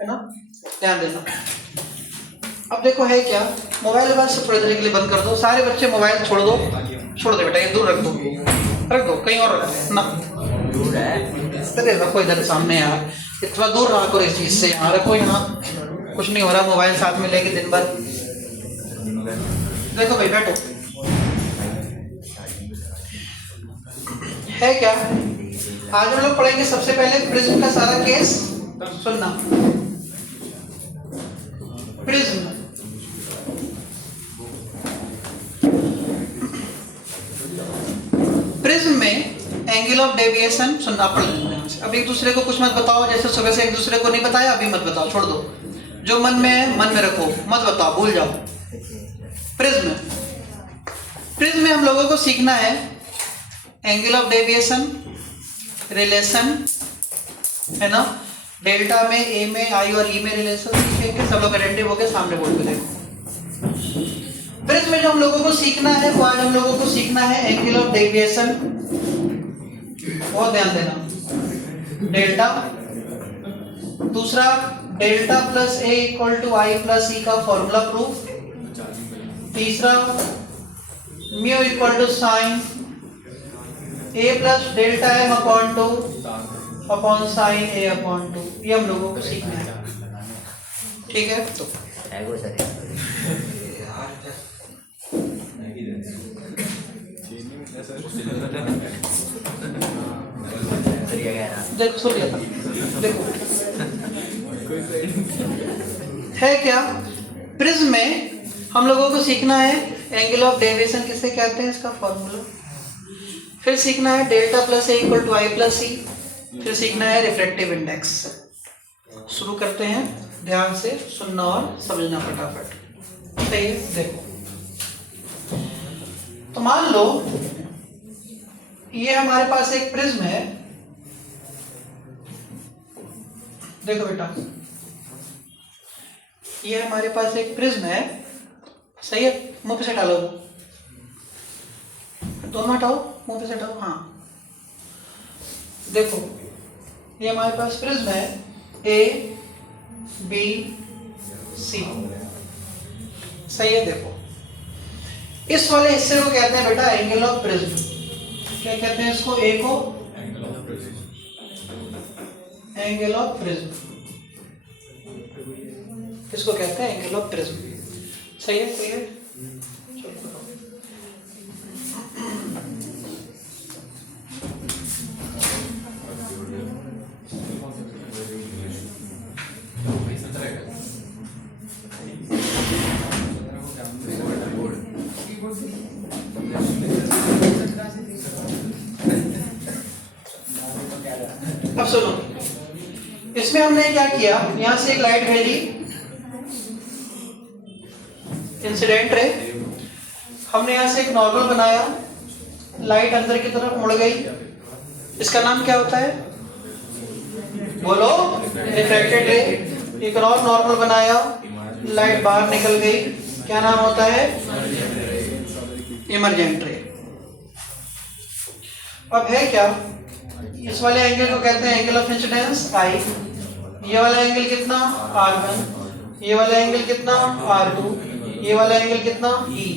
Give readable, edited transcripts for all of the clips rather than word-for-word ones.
है ना, ध्यान देना। अब देखो है क्या, मोबाइल बस थोड़ी देर के लिए बंद कर दो, सारे बच्चे मोबाइल छोड़ दो, छोड़ दो बेटा, ये दूर रख दो, रख दो कहीं और रख ना, दूर है, अरे रखो इधर सामने यार, थोड़ा दूर रखो इस चीज से, यहाँ रखो, यहाँ कुछ नहीं हो रहा, मोबाइल साथ में लेके दिन भर। देखो भाई बैठो, है क्या, आज हम लोग पढ़ेंगे सबसे पहले प्रिज्म का सारा केस। सुनना, प्रिज्म, प्रिज्म में एंगल ऑफ डेविएशन, सुनना पढ़ लेना। अब एक दूसरे को कुछ मत बताओ, जैसे सुबह से एक दूसरे को नहीं बताया, अभी मत बताओ, छोड़ दो, जो मन में है मन में रखो, मत बताओ, भूल जाओ। प्रिज्म, प्रिज्म में हम लोगों को सीखना है एंगल ऑफ डेविएशन, रिलेशन, है ना, डेल्टा में, ए में, आई और ई में रिलेशन सीखेंगे, सब लोग अटेंटिव हो गए, सामने बोल के देखो। प्रिज्म में जो हम लोगों को सीखना है वो आज हम लोगों को सीखना है एंगल ऑफ डेविएशन, बहुत ध्यान देना, डेल्टा, दूसरा delta plus A equal to I plus E का फॉर्मूला प्रूफ, तीसरा mu equal to sine A plus delta M upon two upon sine A upon two, ये हम लोगों को सीखना है, ठीक है। तो देखो सुन लिया था, देखो है क्या, प्रिज्म में हम लोगों को सीखना है एंगल ऑफ डेविएशन किसे कहते हैं, इसका फॉर्मूला, फिर सीखना है delta plus A equal to I plus E, फिर सीखना है रिफ्रैक्टिव इंडेक्स। शुरू करते हैं, ध्यान से सुनना और समझना फटाफट, सही है। देखो तो मान लो ये हमारे पास एक प्रिज्म है, देखो बेटा ये हमारे पास एक प्रिज्म है, सही है, मुंह पे से डालो, दोनों हटाओ, मुंह पे से हटाओ, हाँ देखो ये हमारे पास प्रिज्म है ए बी सी, सही है। देखो इस वाले हिस्से को कहते हैं बेटा एंगल ऑफ प्रिज्म, क्या कहते हैं इसको, ए को एंगल ऑफ प्रिज्म, किसको कहते हैं एंगल ऑफ प्रिज्म, सही है, सही है। अब सुनो, इसमें हमने क्या किया, यहां से एक लाइट भेजी, इंसिडेंट रे, हमने यहां से एक नॉर्मल बनाया, लाइट अंदर की तरफ मुड़ गई, इसका नाम क्या होता है, बोलो, रिफ्रैक्टेड रे। एक और नॉर्मल बनाया, लाइट बाहर निकल गई, क्या नाम होता है, इमरजेंट रे। अब है क्या, इस वाले एंगल को कहते हैं एंगल ऑफ इंसिडेंस आई, ये वाला एंगल कितना R1, ये वाला एंगल कितना R2, ये वाला एंगल कितना E,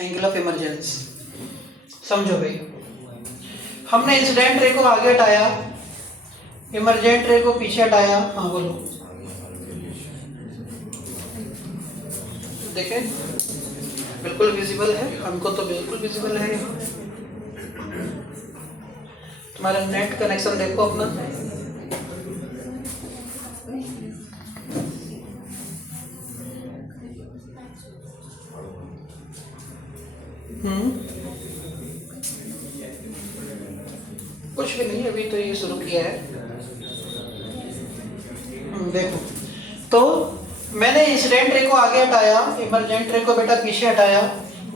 एंगल ऑफ इमरजेंस। समझो भाई, हमने इंसिडेंट रे को आगे हटाया, इमरजेंट रे को पीछे हटाया, हाँ बोलो, देखें बिल्कुल विजिबल है, हमको तो बिल्कुल विजिबल है। तुम्हारा नेट कनेक्शन देखो अपना, कुछ भी नहीं, अभी तो ये शुरू किया है। देखो तो मैंने इंसिडेंट रे को आगे हटाया, इमरजेंट रे को बेटा पीछे हटाया,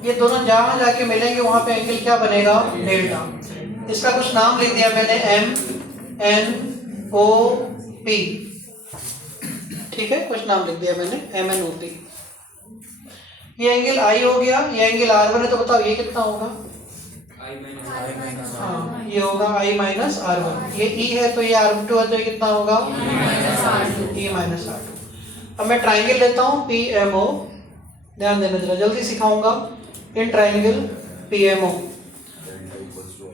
ये दोनों जहां जाके मिलेंगे वहां पे एंगल क्या बनेगा, डेल्टा। इसका कुछ नाम लिख दिया मैंने, एम एन ओ पी, ठीक है, कुछ नाम लिख दिया मैंने, एम एन ओ पी। ये एंगल आई हो गया, ये एंगल R1 है, तो बताओ ये कितना होगा, हाँ, ये होगा I माइनस R1। ये E है तो ये R2 है तो ये कितना होगा E माइनस R2। अब मैं ट्राइंगल लेता हूँ PMO, ध्यान देना जरा, जल्दी सिखाऊंगा। इन ट्राइंगल PMO,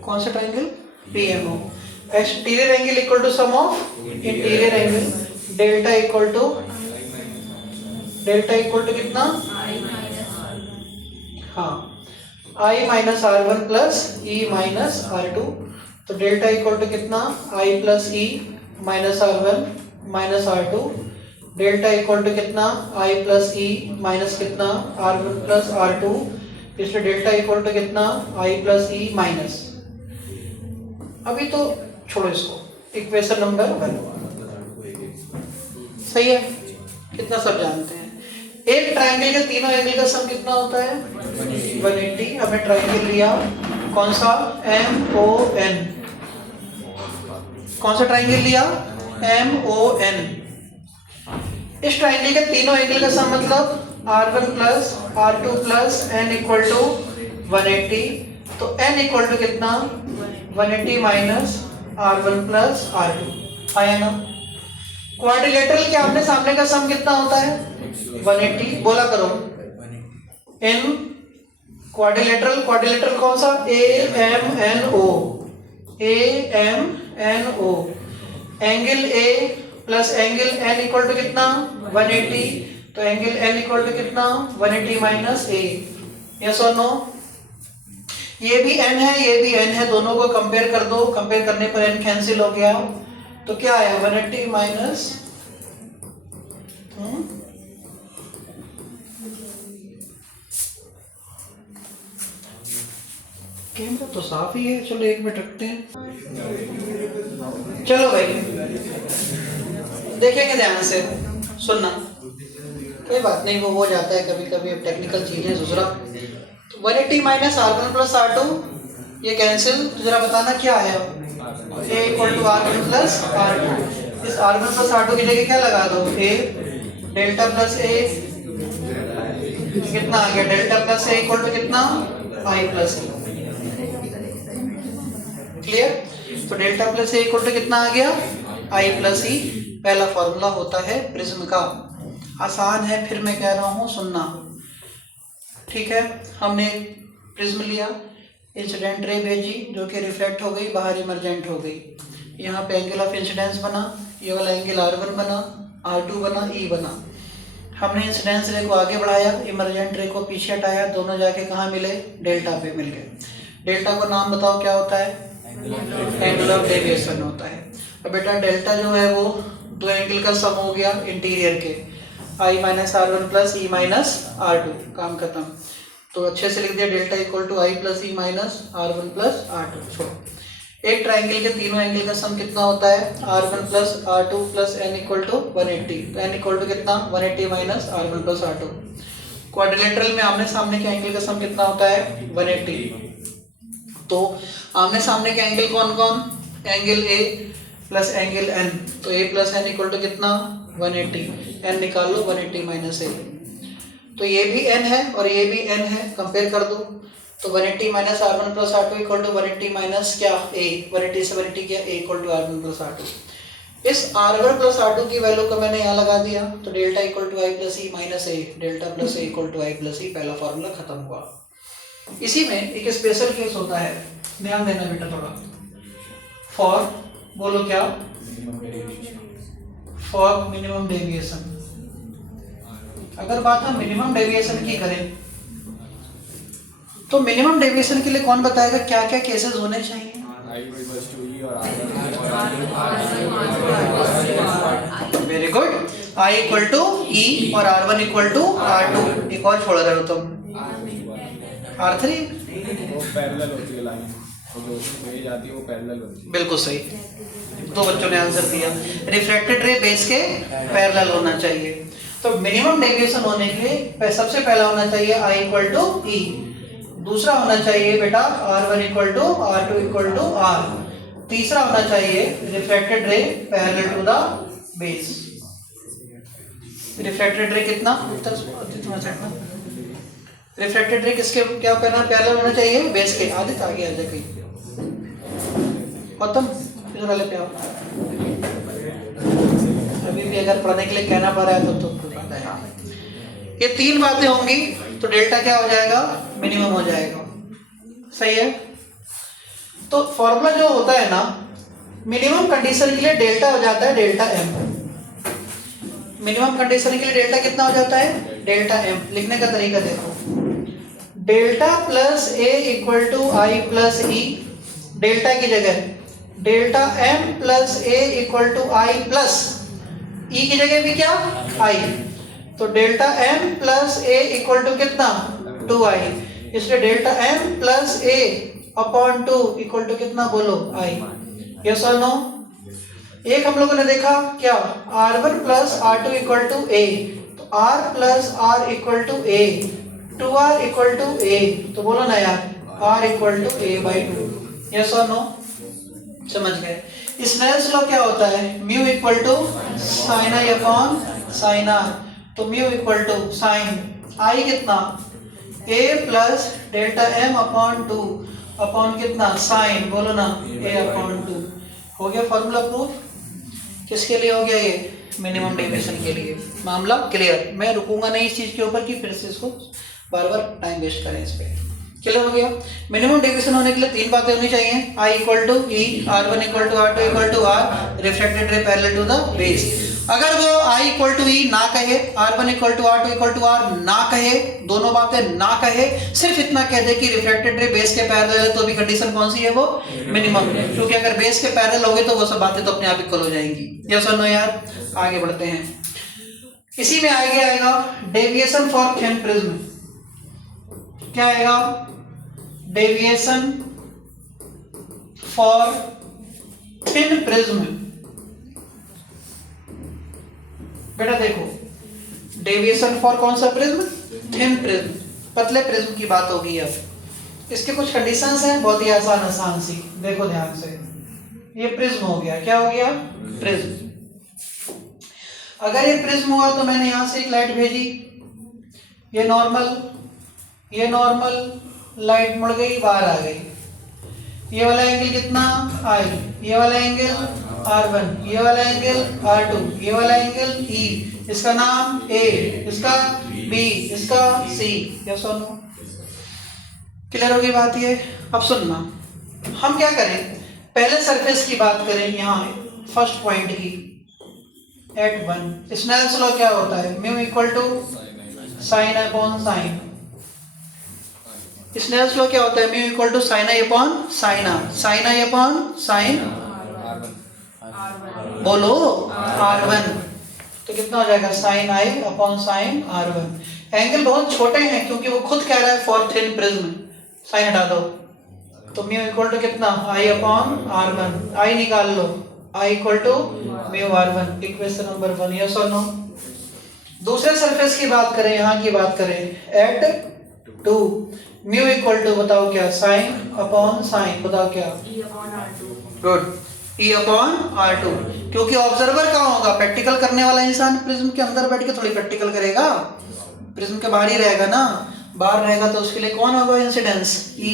कौन सा triangle? PMO। Exterior angle equal to sum of interior angle, delta equal to कितना? हाँ, I minus R1 plus E minus R2, तो डेल्टा इक्वल टू कितना? I plus E minus R1 minus R2, delta equal to कितना? I plus E minus कितना? R1 plus R2, इसलिए delta equal to कितना? I plus E minus. अभी तो छोड़ो इसको, इक्वेशन नंबर 1 सही है, कितना सब जानते हैं। एक ट्राइंगल के तीनों एंगल का सम कितना होता है? 180। हमने ट्राइंगल लिया कौन सा? MON। कौन सा ट्राइंगल लिया? MON। इस ट्राइंगल के तीनों एंगल का सम मतलब R1 plus R2 plus N equal to 180, तो N इक्वल टू कितना? 180 माइनस R1 प्लस R2, आया ना? क्वाड्रिलेटरल के आमने सामने का सम कितना होता है? 180। बोला करो इन क्वाड्रिलेटरल कौन सा? AMNO। Angle A plus angle N equal to कितना? 180, तो एंगल N इक्वल टू कितना? 180 माइनस A। यस और नो? ये भी N है, ये भी N है, दोनों को कंपेयर कर दो, कंपेयर करने पर N कैंसिल हो गया, तो क्या आया? 180 माइनस कैमरा तो साफ ही है, चलो 1 मिनट रखते हैं। चलो भाई देखेंगे ध्यान से, सुनना, कोई बात नहीं, वो हो जाता है कभी कभी, अब टेक्निकल चीजें दूसरा। 180 माइनस R1 प्लस R2 ये कैंसिल, तो जरा बताना क्या है? A equal to R1 plus R2। इस R1 प्लस R2 की जगह क्या लगा दो? A डेल्टा प्लस A, कितना आ गया? Delta plus A equal to कितना? I plus E। क्लियर? तो delta plus A equal to कितना आ गया? I plus E। पहला फॉर्मूला होता है प्रिज्म का, आसान है, फिर मैं कह रहा हूँ सुनना, ठीक है? हमने प्रिज्म लिया, इंसिडेंट रे भेजी जो कि रिफ्लेक्ट हो गई, बाहर इमर्जेंट हो गई, यहाँ पे एंगल ऑफ इंसिडेंस बना, ये वाला एंगल R1 बना, R2 बना, E बना। हमने इंसिडेंस रे को आगे बढ़ाया, इमर्जेंट रे को पीछे हटाया, दोनों जाके कहाँ मिले? डेल्टा पे मिल गए। डेल्टा को नाम बताओ क्या होता है? एंगल ऑफ डेविएशन होता है। अब बेटा डेल्टा जो है वो दो एंगल का सम हो गया इंटीरियर के, I minus R1 plus E minus R2, काम खत्म। तो अच्छे से लिख दिया, delta equal to I plus E minus R1 plus R2। छोड़ो। एक ट्राइंगल के तीनों एंगल का सम कितना होता है? R1 plus R2 plus N equal to 180, तो N इक्वल टू कितना? 180 minus R1 plus R2। Quadrilateral में आमने सामने के एंगल का सम कितना होता है? 180। तो आमने सामने के एंगल कौन कौन? Angle A plus angle N, तो A plus N equal to कितना? 180। N निकाल लो, 180 माइनस A, तो ये भी N है और ये भी N है, कंपेयर कर दो, तो 180 minus R1 plus R2 equal to 180 minus क्या? A। 180 से 180 क्या? A equal to R1 plus R2। इस R1 प्लस R2 की वैल्यू को मैंने यहाँ लगा दिया, तो delta equal to I plus E minus A, delta plus A equal to I plus E, पहला फॉर्मूला खत्म हुआ। इसी में एक स्पेशल केस होता है, ध्यान देना बेटा थोड़ा। फॉर, बोलो क्या? For minimum deviation. अगर बात हम मिनिमम डेविएशन की करें तो मिनिमम डेविएशन के लिए कौन बताएगा क्या क्या केसेस होने चाहिए? Very good. I equal to E और R1 इक्वल टू R2। एक और छोड़ रहे हो तुम, R3। वो पैरेलल होती है लाइन, वो जो जाती है वो पैरेलल होती है। बिल्कुल सही, दो बच्चों ने आंसर दिया, रिफ्रैक्टेड रे बेस के पैरेलल होना चाहिए। तो मिनिमम डेविएशन होने के लिए सबसे पहला होना चाहिए I इक्वल टू E, दूसरा होना चाहिए बेटा R1 equal to R2 equal to R, तीसरा होना चाहिए refracted ray parallel to the base. Refracted ray कितना? रिफ्रैक्टेड रे किसके क्या करना पैरेलल होना चाहिए? बेस के। आगे आ जाए कहीं खत्म इधर वाले पे आओ। अभी भी अगर पढ़ने के लिए कहना पड़ रहा है तो पता है। हाँ ये तीन बातें होंगी तो डेल्टा क्या हो जाएगा? मिनिमम हो जाएगा। सही है। तो फॉर्मूला जो होता है ना मिनिमम कंडीशन के लिए डेल्टा हो जाता है डेल्टा एम। मिनिमम कंडीशन के लिए डेल्टा कितना हो जाता है? Delta M. लिखने का तरीका देखो, delta plus A equal to I plus E. Delta की जगह delta M plus A equal to I plus E की जगह भी क्या? आई। तो delta M plus A equal to कितना? 2i। इसलिए delta M plus A upon 2 equal to कितना बोलो? आई। यस और नो? एक हम लोगों ने देखा क्या? r1 plus r2 equal to a। तो r plus r equal to a, 2r equal to a। तो बोलो ना यार r equal to a by 2। Yes और नो? समझ गए? स्नेल्स लॉ क्या होता है? Mu equal to sine I upon sine R. तो mu equal to sine I कितना? a plus delta m upon 2 upon कितना? साइन बोलो ना a अपॉन 2। हो गया फॉर्मूला प्रूफ। किसके लिए हो गया ये? मिनिमम डेविएशन के लिए। मामला क्लियर। मैं रुकूंगा नहीं इस चीज के ऊपर कि फिर से इसको बार बार टाइम वेस्ट करें इस पे। क्लियर हो गया? मिनिमम डेविएशन होने के लिए तीन बातें होनी चाहिए, I equal to E, r1 equal to r2 equal to r, refracted ray parallel to the base. अगर वो i इक्वल टू ई ना कहे, r1 equal to r2 equal to r ना कहे, दोनों बातें ना कहे, सिर्फ इतना कह दे कि रिफ्रैक्टेड रे बेस के पैरेलल है, तो भी कंडीशन कौन सी है? वो मिनिमम है। क्योंकि अगर बेस के पैरेलल होगे तो वो सब बातें तो अपने आप इक्वल हो जाएंगी। यस और नो यार? आगे बढ़ते हैं। इसी में आगे आएगा डेविएशन फॉर थिन प्रिज्म। क्या आएगा? Deviation for thin prism. बेटा देखो, डेविएशन फॉर कौन सा प्रिज्म? थिन प्रिज्म, पतले प्रिज्म की बात होगी। अब इसके कुछ कंडीशंस हैं, बहुत ही आसान सी। देखो ध्यान से, ये प्रिज्म हो गया। क्या हो गया? प्रिज्म। अगर ये प्रिज्म हुआ तो मैंने यहां से एक लाइट भेजी, ये नॉर्मल लाइट मुड़ गई, बाहर आ गई। ये वाला एंगल कितना? आई। ये वाला एंगल r1, ये वाला एंगल r2, ये वाला एंगल e। इसका नाम a, इसका b, इसका c। यस और नो? क्लियर होगी बात ये? अब सुनना, हम क्या करें? पहले सरफेस की बात करें, यहाँ फर्स्ट पॉइंट की, एट 1। स्नेल्स लॉ क्या होता है? Mu equal to sine upon sine. Snell's law क्या होता है? Mu equal to sine I upon sine R. Sine I upon sine बोलो r1। तो कितना हो जाएगा? Sine I upon sine r1। Angle बहुत छोटे हैं क्योंकि वो खुद कह रहा है फॉर थिन प्रिज्म। साइन हटा दो तो म्यू इक्वल टू कितना? आई अपॉन r1। आई निकाल लो, I equal to mu r1। Equation number 1। Yes और नो? दूसरे सरफेस की बात करें, यहाँ की बात करें, एट 2। म्यू इक्वल टू बताओ क्या? Sign upon sign. बताओ क्या? Good, E upon r2। क्योंकि ऑब्जर्वर कहाँ होगा? प्रैक्टिकल करने वाला इंसान प्रिज्म के अंदर बैठ के थोड़ी प्रैक्टिकल करेगा, प्रिज्म के बाहर ही रहेगा ना। बाहर रहेगा तो उसके लिए कौन होगा? Incidence E।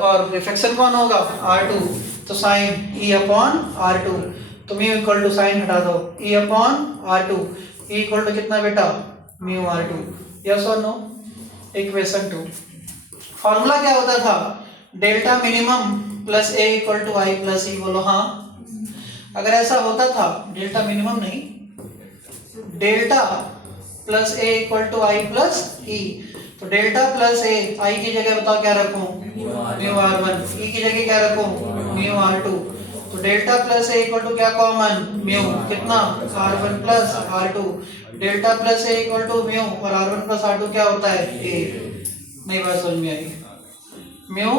और रिफ्लेक्शन कौन होगा? r2। तो साइन E अपॉन r2। तो म्यू इक्वल टू साइन हटा दो, E upon r2। E equal to कितना बेटा? Mu r2। यस और नो? इक्वेशन 2। फॉर्मूला क्या होता था? Delta minimum plus A equal to I plus E. बोलो हाँ। अगर ऐसा होता था, डेल्टा मिनिमम नहीं, delta plus A equal to I plus E, तो डेल्टा प्लस ए, आई की जगह बताओ क्या रखूं? Mu r1। ई की जगह क्या रखूं? Mu r2। तो delta plus A equal to क्या कॉमन? म्यू। कितना? r1 plus r2। Delta plus A equal to mu और r1 प्लस r2 क्या होता है? ए। नहीं बात समझ में आई? Mu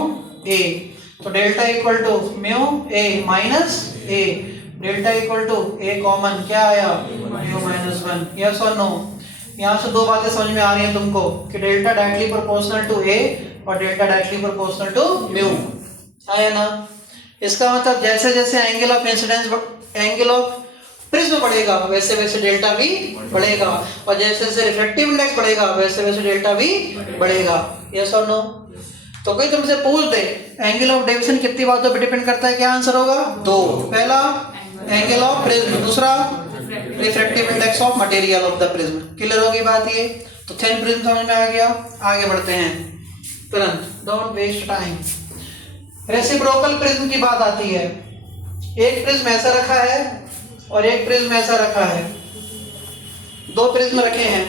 A. तो delta equal to mu A minus A. Delta equal to A common क्या आया? Mu minus 1। यस और नो? यहाँ से दो बातें समझ में आ रही हैं तुमको कि delta directly proportional to A और delta directly proportional to mu. आया ना? इसका मतलब जैसे जैसे angle of incidence, angle of prism बढ़ेगा वैसे वैसे डेल्टा वी बढ़ेगा, और जैसे जैसे रिफ्रैक्टिव इंडेक्स बढ़ेगा वैसे वैसे डेल्टा वी बढ़ेगा। यस और नो? तो कोई तुमसे पूछ दे एंगल ऑफ डेविएशन कितनी बातों पे डिपेंड करता है, क्या आंसर होगा? दो। पहला एंगल ऑफ प्रिज्म, दूसरा refractive index of material of the prism. Clear होगी बात ये? तो थिन प्रिज्म समझ में आ गया। आगे बढ़ते हैं तुरंत, don't waste time. Reciprocal prism की बात आती है। एक प्रिज्म ऐसा रखा है और एक प्रिज्म ऐसा रखा है, दो प्रिज्म रखे हैं।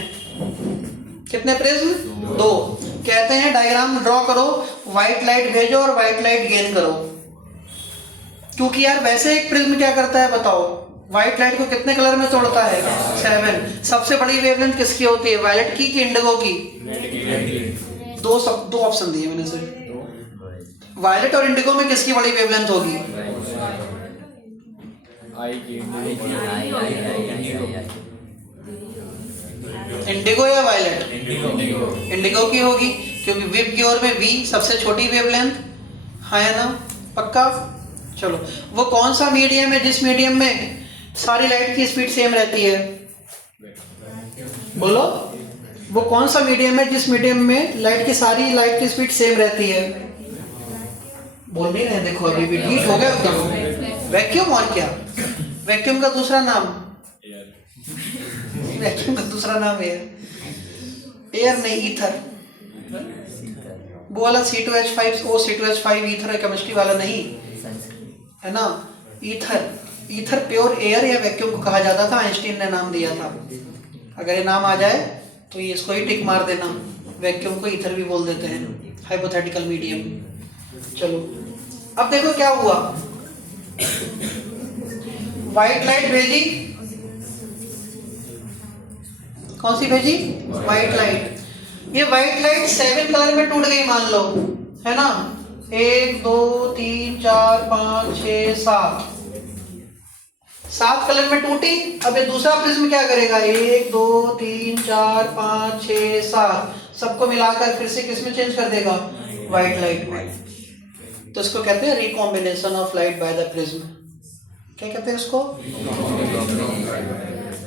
कितने प्रिज्म? दो। कहते हैं डायग्राम ड्रॉ करो, व्हाइट लाइट भेजो और व्हाइट लाइट गेन करो। क्योंकि यार वैसे एक प्रिज्म क्या करता है बताओ, व्हाइट लाइट को कितने कलर में तोड़ता है? 7। सबसे बड़ी वेवलेंथ किसकी होती है, वायलेट की कि इंडिगो की? दो ऑप्शन दिए मैंने सिर्फ। वायलेट और इंडिगो में किसकी बड़ी वेवलेंथ होगी? इंडिगो या वायलेट? इंडिगो की होगी, क्योंकि विप की ओर में वी सबसे छोटी वेवलेंथ है ना? पक्का? चलो, वो कौन सा मीडियम है जिस मीडियम में सारी लाइट की स्पीड सेम रहती है? बोलो, वो कौन सा मीडियम है जिस मीडियम में सारी लाइट की स्पीड सेम रहती है? बोल नहीं रहे, देखो अभी भी हीट हो गया एकदम। वैक्यूम। और क्या? वैक्यूम का दूसरा नाम? वैक्यूम का दूसरा नाम एयर नहीं, ईथर। वो वाला C2H5O C2H5 ईथर है, केमिस्ट्री वाला नहीं है ना। ईथर प्योर एयर या वैक्यूम को कहा जाता था, आइंस्टीन ने नाम दिया था। अगर ये नाम आ जाए तो ये इसको ही टिक मार देना, वैक्यूम को ईथर भी बोल देते हैं, हाइपोथेटिकल मीडियम। चलो अब देखो क्या हुआ, व्हाइट लाइट भेजी, कौन सी भेजी? White light. ये व्हाइट लाइट 7 कलर में टूट गई मान लो, है ना? 1 2 3 4 5 6 7 कलर में टूटी। अब ये दूसरा प्रिज्म क्या करेगा? 1 2 3 4 5 6 7 सबको मिलाकर फिर से किस में चेंज कर देगा? व्हाइट लाइट में। तो इसको कहते हैं recombination of light by the prism. क्या कहते हैं इसको?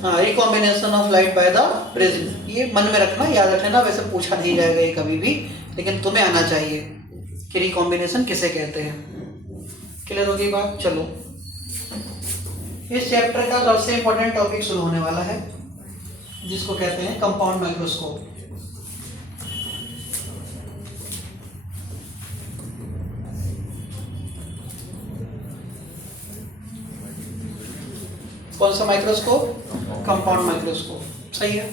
हाँ, recombination of light by the prism. ये मन में रखना, याद रखना, वैसे पूछा नहीं जाएगा ये कभी भी, लेकिन तुम्हें आना चाहिए कि रिकॉम्बिनेशन किसे कहते हैं। क्लियर होगी बात? चलो, इस चैप्टर का सबसे इंपॉर्टेंट टॉपिक शुरू होने वाला है, जिसको कहते हैं कंपाउंड माइक्रोस्कोप। कौन सा माइक्रोस्कोप? Compound microscope. सही है,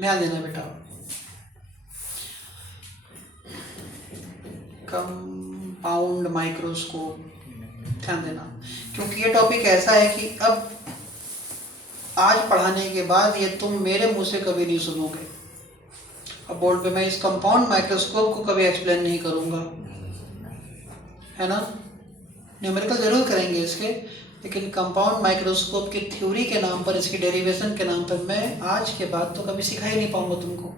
ध्यान देना बेटा। कंपाउंड माइक्रोस्कोप, ध्यान देना, क्योंकि ये टॉपिक ऐसा है कि अब आज पढ़ाने के बाद ये तुम मेरे मुंह से कभी नहीं सुनोगे। अब बोर्ड पे मैं इस कंपाउंड माइक्रोस्कोप को कभी एक्सप्लेन नहीं करूंगा, है ना? न्यूमेरिकल जरूर करेंगे इसके, लेकिन कंपाउंड माइक्रोस्कोप की थ्योरी के नाम पर, इसकी डेरिवेशन के नाम पर मैं आज के बाद तो कभी सिखा ही नहीं पाऊंगा तुमको,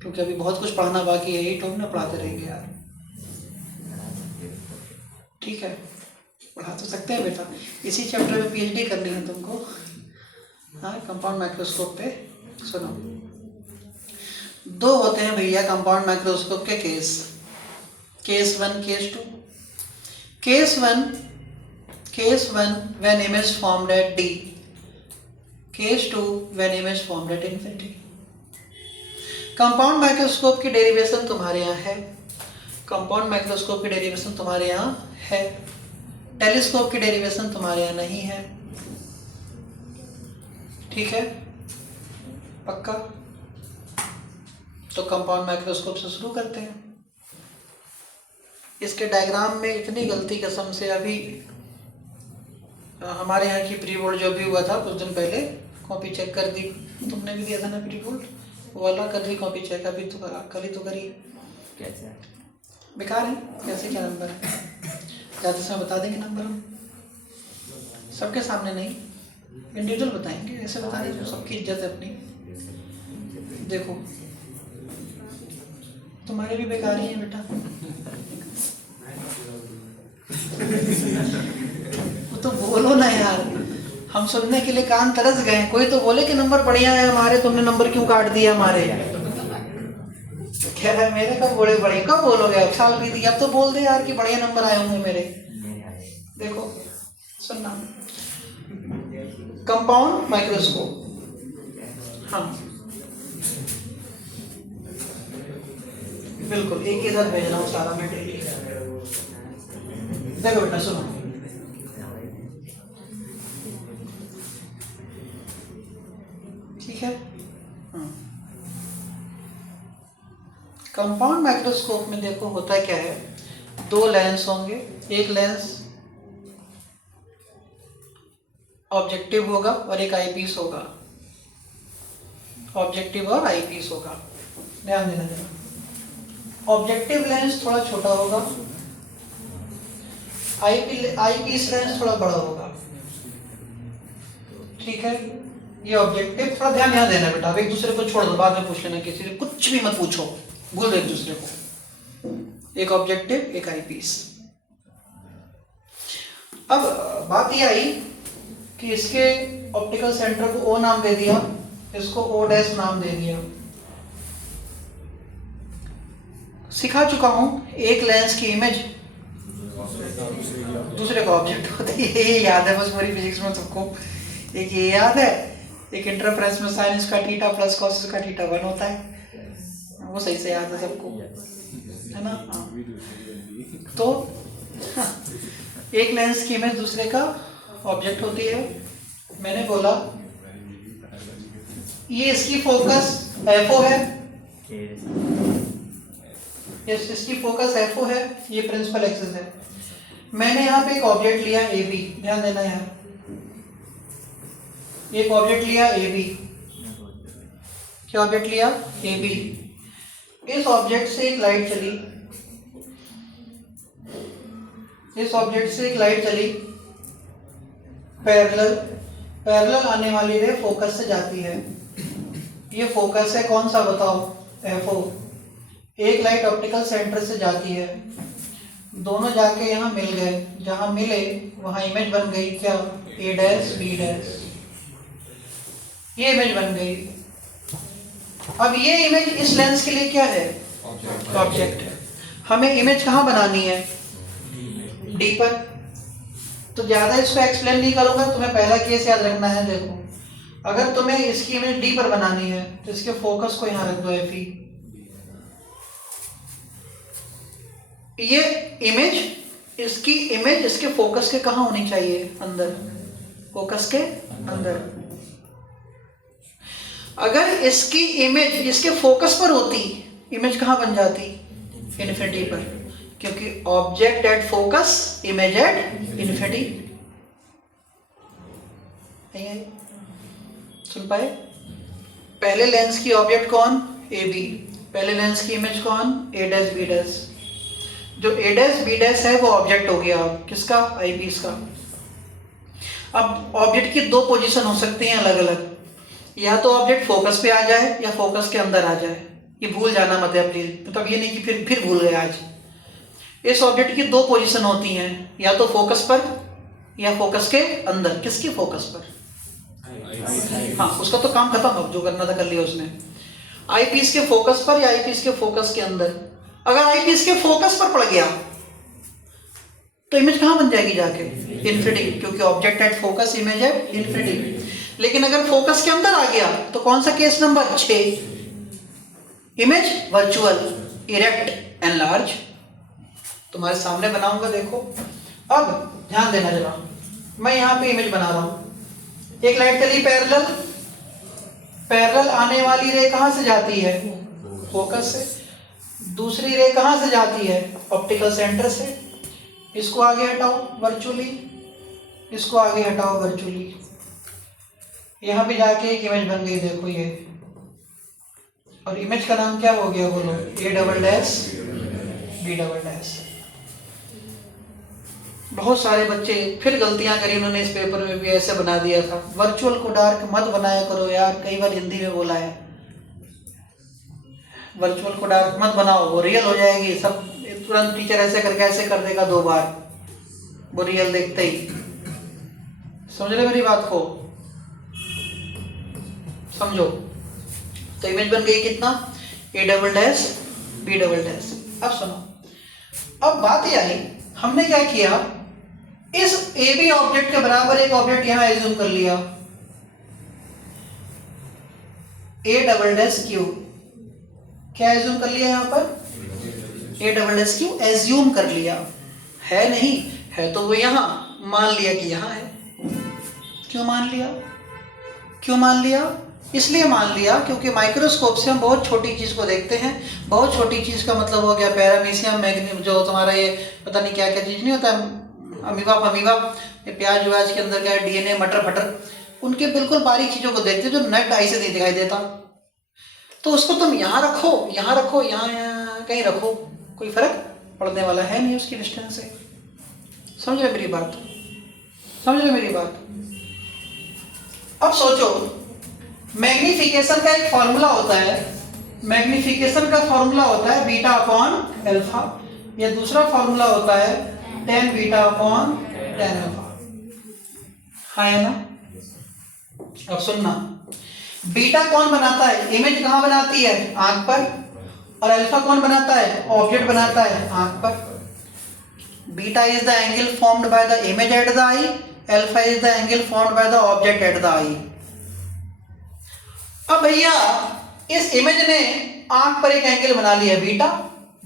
क्योंकि अभी बहुत कुछ पढ़ाना बाकी है। यही टॉपिक में पढ़ाते रहेंगे यार, ठीक है? पढ़ा तो सकते हैं बेटा, इसी चैप्टर में PhD करनी है तुमको। हाँ, कंपाउंड माइक्रोस्कोप पे सुनो। दो होते हैं भैया कंपाउंड माइक्रोस्कोप के case, case 1 case 2। Case 1 when image formed at D, case 2 when image formed at infinity। Compound microscope की डेरिवेशन तुम्हारे यहाँ है, कंपाउंड माइक्रोस्कोप की डेरिवेशन तुम्हारे यहाँ है, टेलीस्कोप की डेरिवेशन तुम्हारे यहाँ नहीं है, ठीक है? पक्का? तो कंपाउंड माइक्रोस्कोप से शुरू करते हैं। इसके डायग्राम में इतनी गलती कसम से, अभी हमारे यहाँ की प्री बोर्ड जो भी हुआ था कुछ दिन पहले, कॉपी चेक कर दी, तुमने भी दिया था ना प्री बोर्ड, वो वाला कर दी कॉपी चेक, अभी तो कल ही तो करी। कैसे? बेकार है। कैसे? क्या नंबर है? जाते समय बता देंगे नंबर, हम सबके सामने नहीं, इंडिविजुअल बताएंगे, ऐसे बता देंगे, सबकी इज्जत है अपनी। देखो तुम्हारे भी बेकार ही है बेटा। वो तो बोलो ना यार, हम सुनने के लिए कान तरस गए। कोई तो बोले कि नंबर बढ़िया है हमारे, तुमने नंबर क्यों काट दिया हमारे। कह रहा है मेरे कब बोले बढ़िया, कब बोलोगे, अब साल बीत गया, अब तो बोल दे यार कि बढ़िया नंबर आए होंगे मेरे। देखो सुनना, कंपाउंड माइक्रोस्कोप, हाँ बिल्कुल एक ही साथ भेज रहा हूँ सारा मटेरियल। देखो बेटा सुनो, ठीक है। कंपाउंड माइक्रोस्कोप में देखो होता क्या है, दो लेंस होंगे, एक लेंस ऑब्जेक्टिव होगा और एक आईपीस होगा, ऑब्जेक्टिव और आईपीस होगा। ध्यान देना जरा, ऑब्जेक्टिव लेंस थोड़ा छोटा होगा, आईपीस लेंस थोड़ा बड़ा होगा, ठीक है। ये ऑब्जेक्टिव, थोड़ा ध्यान यहाँ देना बेटा, अब एक दूसरे को छोड़ दो, बाद में पूछ लेना, किसी से कुछ भी मत पूछो, भूल दो एक दूसरे को। एक ऑब्जेक्टिव एक आईपीस। अब बात ये आई कि इसके ऑप्टिकल सेंटर को ओ नाम दे दिया, इसको ओ डैश नाम दे दिया। सिखा चुका हूं, एक लेंस की इमेज दूसरे का ऑब्जेक्ट होती है, ये याद है बस पूरी फिजिक्स में सबको। एक ये याद है, एक इंटरफेरेंस में साइन इसका थीटा प्लस कॉस इसका थीटा 1 होता है, वो सही से याद है सबको, है ना। हाँ तो एक लेंस की इमेज दूसरे का ऑब्जेक्ट होती है। मैंने बोला ये इसकी फोकस एफओ है, इसकी फोकस एफओ है, ये प्रिंसिपल एक्सिस है। मैंने यहाँ पे एक ऑब्जेक्ट लिया ए बी, ध्यान देना यहाँ, एक ऑब्जेक्ट लिया ए बी, क्या ऑब्जेक्ट लिया ए बी। इस ऑब्जेक्ट से एक लाइट चली, इस ऑब्जेक्ट से एक लाइट चली पैरेलल आने वाली रे फोकस से जाती है। ये फोकस है कौन सा बताओ, एफओ। एक लाइट ऑप्टिकल सेंटर से जाती है, दोनों जाके यहाँ मिल गए, जहां मिले वहां इमेज बन गई, क्या ए डैश बी डैश, ये इमेज बन गई। अब ये इमेज इस लेंस के लिए क्या है, ऑब्जेक्ट है। हमें इमेज कहाँ बनानी है, डी पर। तो ज्यादा इसको एक्सप्लेन नहीं करूंगा, तुम्हें पहला केस याद रखना है। देखो अगर तुम्हें इसकी इमेज डी पर बनानी है तो इसके फोकस को यहाँ रख दो एफ ई। ये इमेज, इसकी इमेज इसके फोकस के कहाँ होनी चाहिए, अंदर, फोकस के अंदर। अगर इसकी इमेज इसके फोकस पर होती, इमेज कहाँ बन जाती, इन्फिनिटी पर, क्योंकि object at focus, image at infinity. सुन पाए, पहले लेंस की ऑब्जेक्ट कौन, ए बी, पहले लेंस की इमेज कौन, ए डैश बी डैश। जो ए डैश बी डैश है वो ऑब्जेक्ट हो गया किसका, आई पीस का। अब ऑब्जेक्ट की दो पोजीशन हो सकती हैं अलग अलग, या तो ऑब्जेक्ट फोकस पे आ जाए या फोकस के अंदर आ जाए, ये भूल जाना मत है प्लीज, मतलब ये नहीं कि फिर भूल गए आज। इस ऑब्जेक्ट की दो पोजीशन होती हैं, या तो फोकस पर या फोकस के अंदर। किसकी फोकस पर, हाँ उसका तो काम खत्म, अब जो करना था कर लिया उसने। आई पीस के फोकस पर या आई पीस के फोकस के अंदर। अगर आई पीस के फोकस पर पड़ गया तो इमेज कहाँ बन जाएगी जाके, इन्फिनिटी, क्योंकि object at focus, image at infinity. लेकिन अगर फोकस के अंदर आ गया तो कौन सा case number 6, image virtual, erect, enlarge. तुम्हारे सामने बनाऊंगा देखो। अब ध्यान देना जरा, मैं यहाँ पे इमेज बना रहा हूं, एक लाइट चली पैरेलल आने वाली रे कहां से जाती है, फोकस से। दूसरी रे कहां से जाती है, ऑप्टिकल सेंटर से। इसको आगे हटाओ वर्चुअली, इसको आगे हटाओ वर्चुअली, यहां पे जाके एक इमेज बन गई, देखो ये। और इमेज का नाम क्या हो गया बोलो, A double dash B double dash. बहुत सारे बच्चे फिर गलतियां करी उन्होंने, इस पेपर में भी ऐसे बना दिया था। वर्चुअल को डार्क मत बनाया करो यार, कई बार हिंदी में बोला है, वर्चुअल को डार्क मत बनाओ, वो रियल हो जाएगी। सब तुरंत टीचर ऐसे करके ऐसे कर देगा 2 बार, वो रियल देखते ही। समझ रहे मेरी बात को? समझो। तो इमेज बन गई कितना, A double dash B double dash. अब सुनो, अब बात ये आई, हमने क्या किया, इस ए बी ऑब्जेक्ट के बराबर एक ऑब्जेक्ट यहां एज्यूम कर लिया, ए डबल डैश क्यू। क्या एज्यूम कर लिया यहां पर, ए डबल डैश क्यू एज्यूम कर लिया, है नहीं है तो वो यहां, मान लिया कि यहां है। क्यों मान लिया, क्यों मान लिया? इसलिए मान लिया क्योंकि माइक्रोस्कोप से हम बहुत छोटी चीज को देखते हैं। बहुत छोटी चीज का मतलब हो गया पैरामीशियम, मैग्नीशियम, जो तुम्हारा ये पता नहीं क्या क्या चीज नहीं होता, अमीबा अमीबा, ये प्याज व्याज के अंदर क्या है, डीएनए, मटर फटर, उनके बिल्कुल बारीक चीजों को देखते जो नेट आई से नहीं दिखाई देता। तो उसको तुम यहाँ रखो, यहाँ रखो, यहाँ कहीं रखो, कोई फर्क पड़ने वाला है नहीं उसकी डिस्टेंस से। समझ रहे मेरी बात, समझ रहे मेरी बात? अब सोचो, मैग्निफिकेशन का एक फॉर्मूला होता है, मैग्निफिकेशन का फॉर्मूला होता है बीटा अपॉन अल्फा, या दूसरा फॉर्मूला होता है ten beta upon tan alpha. हाँ है ना? अब सुनना, बीटा कौन बनाता है, इमेज कहाँ बनाती है, आंख पर, और अल्फा कौन बनाता है, ऑब्जेक्ट बनाता है आंख पर। Beta is the angle formed by the image at the eye, alpha is the angle formed by the object at the eye. अब भैया इस इमेज ने आंख पर एक एंगल बना लिया बीटा,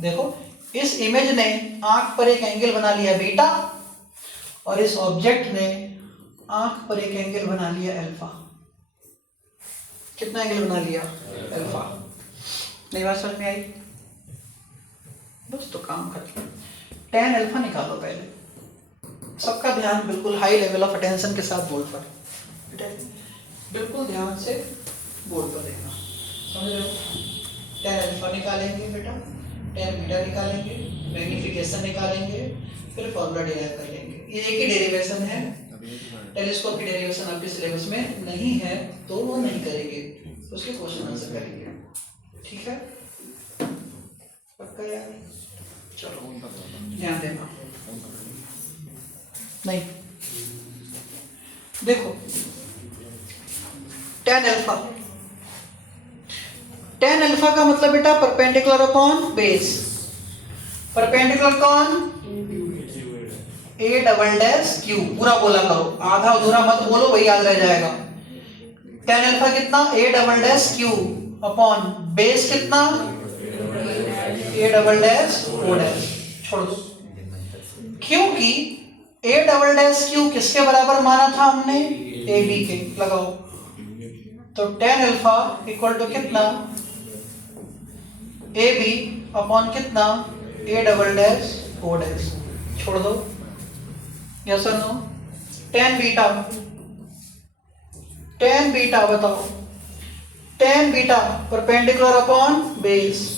देखो इस इमेज ने आंख पर एक एंगल बना लिया बीटा, और इस ऑब्जेक्ट ने आंख पर एक एंगल बना लिया अल्फा। कितना एंगल बना लिया, अल्फा। नहीं बात समझ में आई? बस तो काम खत्म। टेन अल्फा निकालो पहले, सबका ध्यान बिल्कुल हाई लेवल ऑफ अटेंशन के साथ बोर्ड पर, बिल्कुल ध्यान से बोर्ड पर देखना, समझ रहे हो? टेन अल्फा निकालेंगे बेटा, टेन बीटा निकालेंगे, मैग्निफिकेशन निकालेंगे, फिर फॉर्मूला डिराइव कर लेंगे। ये एक ही डेरिवेशन है, टेलीस्कोप की डेरिवेशन आपके सिलेबस में नहीं है तो वो नहीं करेंगे, उसके क्वेश्चन आंसर करेंगे, ठीक है? पक्का यार? चलो ध्यान देना। नहीं देखो, टेन अल्फा, टेन अल्फा का मतलब बेटा परपेंडिकुलर अपॉन बेस। परपेंडिकुलर कौन, ए डबल डैश क्यू। पूरा बोला करो, आधा अधूरा मत बोलो, वही याद रह जाएगा। टेन अल्फा कितना, A double dash Q upon base कितना, A double dash O dash. छोड़ दो, क्योंकि ए डबल डैश क्यू किसके बराबर माना था हमने, ए बी के। लगाओ, तो टेन अल्फा इक्वल टू कितना, ए बी अपॉन कितना, A double dash O dash. छोड़ दो, यस और no? Tan beta, tan beta बताओ, tan beta perpendicular upon base.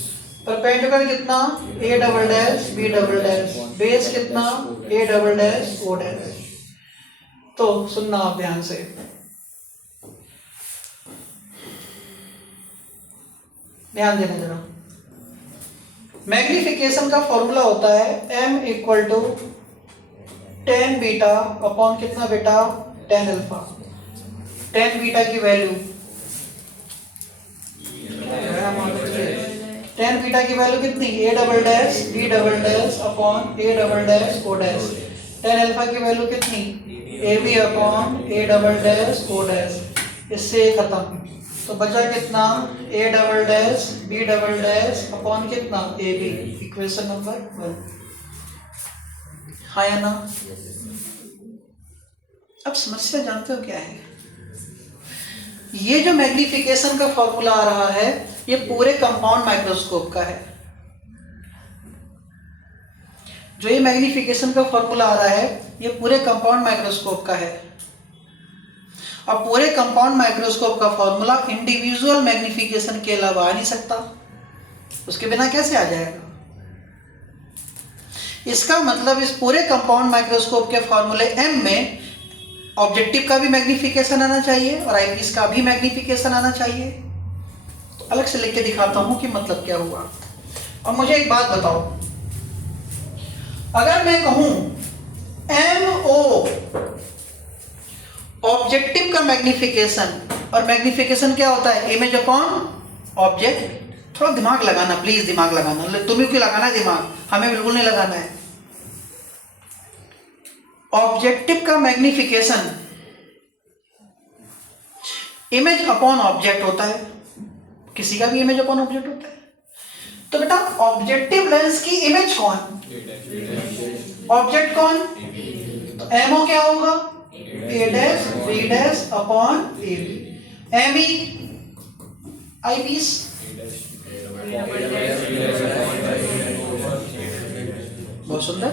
Perpendicular कितना, A double dash B double dash, base कितना, A double dash O dash. तो सुनना आप ध्यान से, ध्यान देना जरा। मैग्निफिकेशन का फॉर्मूला होता है m equal to tan beta upon कितना बेटा, टेन अल्फा। टेन बीटा की वैल्यू, टेन बीटा की वैल्यू कितनी, A double dash B double dash upon A double dash O dash. Tan alpha की वैल्यू कितनी, A B upon A double dash O dash. इससे खत्म, तो बचा कितना, A double dash B double dash upon कितना, A B. Equation number 1, हाँ या ना? अब समस्या जानते हो क्या है? ये जो मैग्निफिकेशन का फॉर्मूला आ रहा है ये पूरे कंपाउंड माइक्रोस्कोप का है। जो ये मैग्निफिकेशन का फॉर्मूला आ रहा है ये पूरे कंपाउंड माइक्रोस्कोप का है। अब पूरे कंपाउंड माइक्रोस्कोप का फॉर्मूला इंडिविजुअल मैग्निफिकेशन के अलावा आ नहीं सकता, उसके बिना कैसे आ जाएगा? इसका मतलब इस पूरे कंपाउंड माइक्रोस्कोप के फॉर्मूले m में ऑब्जेक्टिव का भी मैग्निफिकेशन आना चाहिए और आईपीस का भी मैग्निफिकेशन आना चाहिए। तो अलग से लिख के दिखाता हूं कि मतलब क्या हुआ। अब मुझे एक बात बताओ, अगर मैं कहूं MO ऑब्जेक्टिव का मैग्निफिकेशन, और मैग्निफिकेशन क्या होता है? Image upon object. थोड़ा दिमाग लगाना प्लीज, दिमाग लगाना, तुम्हें क्यों लगाना है दिमाग, हमें बिल्कुल नहीं लगाना है। ऑब्जेक्टिव का मैग्निफिकेशन इमेज अपॉन ऑब्जेक्ट होता है, किसी का भी इमेज अपॉन ऑब्जेक्ट होता है। तो बेटा ऑब्जेक्टिव लेंस की इमेज कौन, ऑब्जेक्ट कौन, तो एमओ क्या होगा? A dash B dash upon A B. M E eyepiece, बहुत सुंदर।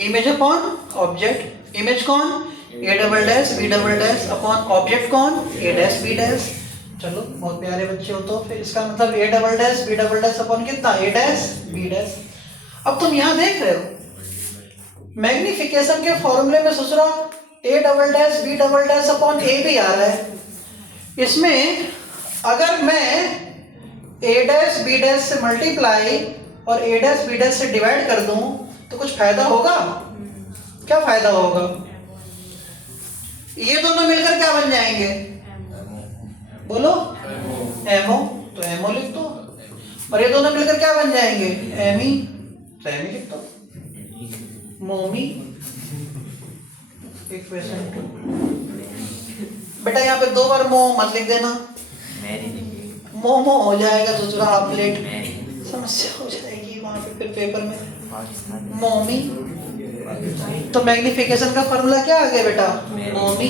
इमेज अपॉन ऑब्जेक्ट, इमेज कौन? A double dash B double dash upon object कौन? A dash B dash. चलो बहुत प्यारे बच्चे हो, तो फिर इसका मतलब A double dash B double dash upon कितना? A dash B dash. अब तुम यहां देख रहे हो मैग्निफिकेशन के फॉर्मूले में ससुरा A double dash B double dash upon A भी आ रहा है। इसमें अगर मैं ए डैश बी डैश से मल्टीप्लाई और ए डैश बी डैश से डिवाइड कर दूं तो कुछ फायदा होगा? क्या फायदा होगा? ये दोनों मिलकर क्या बन जाएंगे? बोलो, एमओ। तो एमओ लिख दो। और ये दोनों मिलकर क्या बन जाएंगे? एमी। तो एमी लिख दो। मोमी। इक्वेशन 2। बेटा यहाँ पे 2 बार मो मत लिख देना, मोमो हो जाएगा, दूसरा हाफ प्लेट, समस्या हो जाएगी वहां पे फिर पेपर में। मोमी। तो मैग्निफिकेशन का फॉर्मूला क्या आ गया बेटा? मोमी।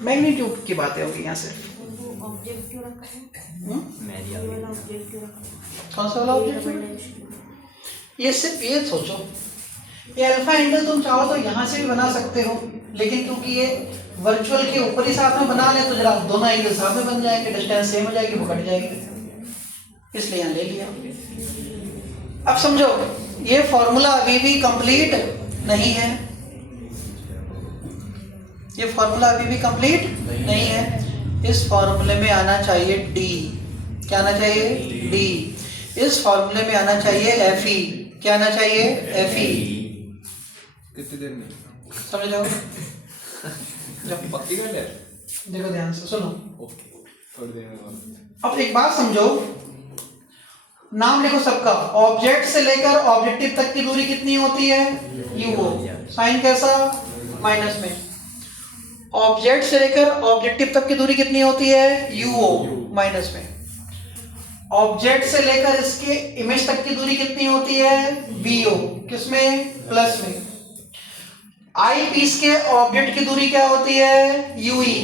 मैग्नीट्यूड की बातें होगी यहाँ से। कौन सा वाला ऑब्जेक्ट? ये सिर्फ ये सोचो, ये अल्फा एंगल तुम चाहो तो यहाँ से भी बना सकते हो, लेकिन क्योंकि ये वर्चुअल के ऊपर ही साथ में बना ले तो जरा दोनों एंगल साथ में बन जाएंगे, डिस्टेंस सेम हो जाएगी, वो कट जाएगी, इसलिए यहाँ ले लिया। अब समझो ये फॉर्मूला अभी भी कंप्लीट नहीं है, ये फॉर्मूला अभी भी कंप्लीट नहीं है। इस फॉर्मूले में आना चाहिए डी। क्या आना चाहिए? डी। इस फॉर्मूले में आना चाहिए एफ ई। क्या आना चाहिए? F E. कितनी देर में समझ जाओ? जब पक्की कर ले, देखो ध्यान से सुनो। ओके, थोड़ी देर में। अब एक बात समझो, नाम लिखो सबका। ऑब्जेक्ट से लेकर ऑब्जेक्टिव तक की दूरी कितनी होती है? यूओ। साइन कैसा? माइनस में। ऑब्जेक्ट से लेकर ऑब्जेक्टिव तक की दूरी कितनी होती है? यूओ माइनस में। ऑब्जेक्ट से लेकर इसके इमेज तक की दूरी कितनी होती है? बीओ। किसमें? प्लस में। आई पीस के ऑब्जेक्ट की दूरी क्या होती है? यूई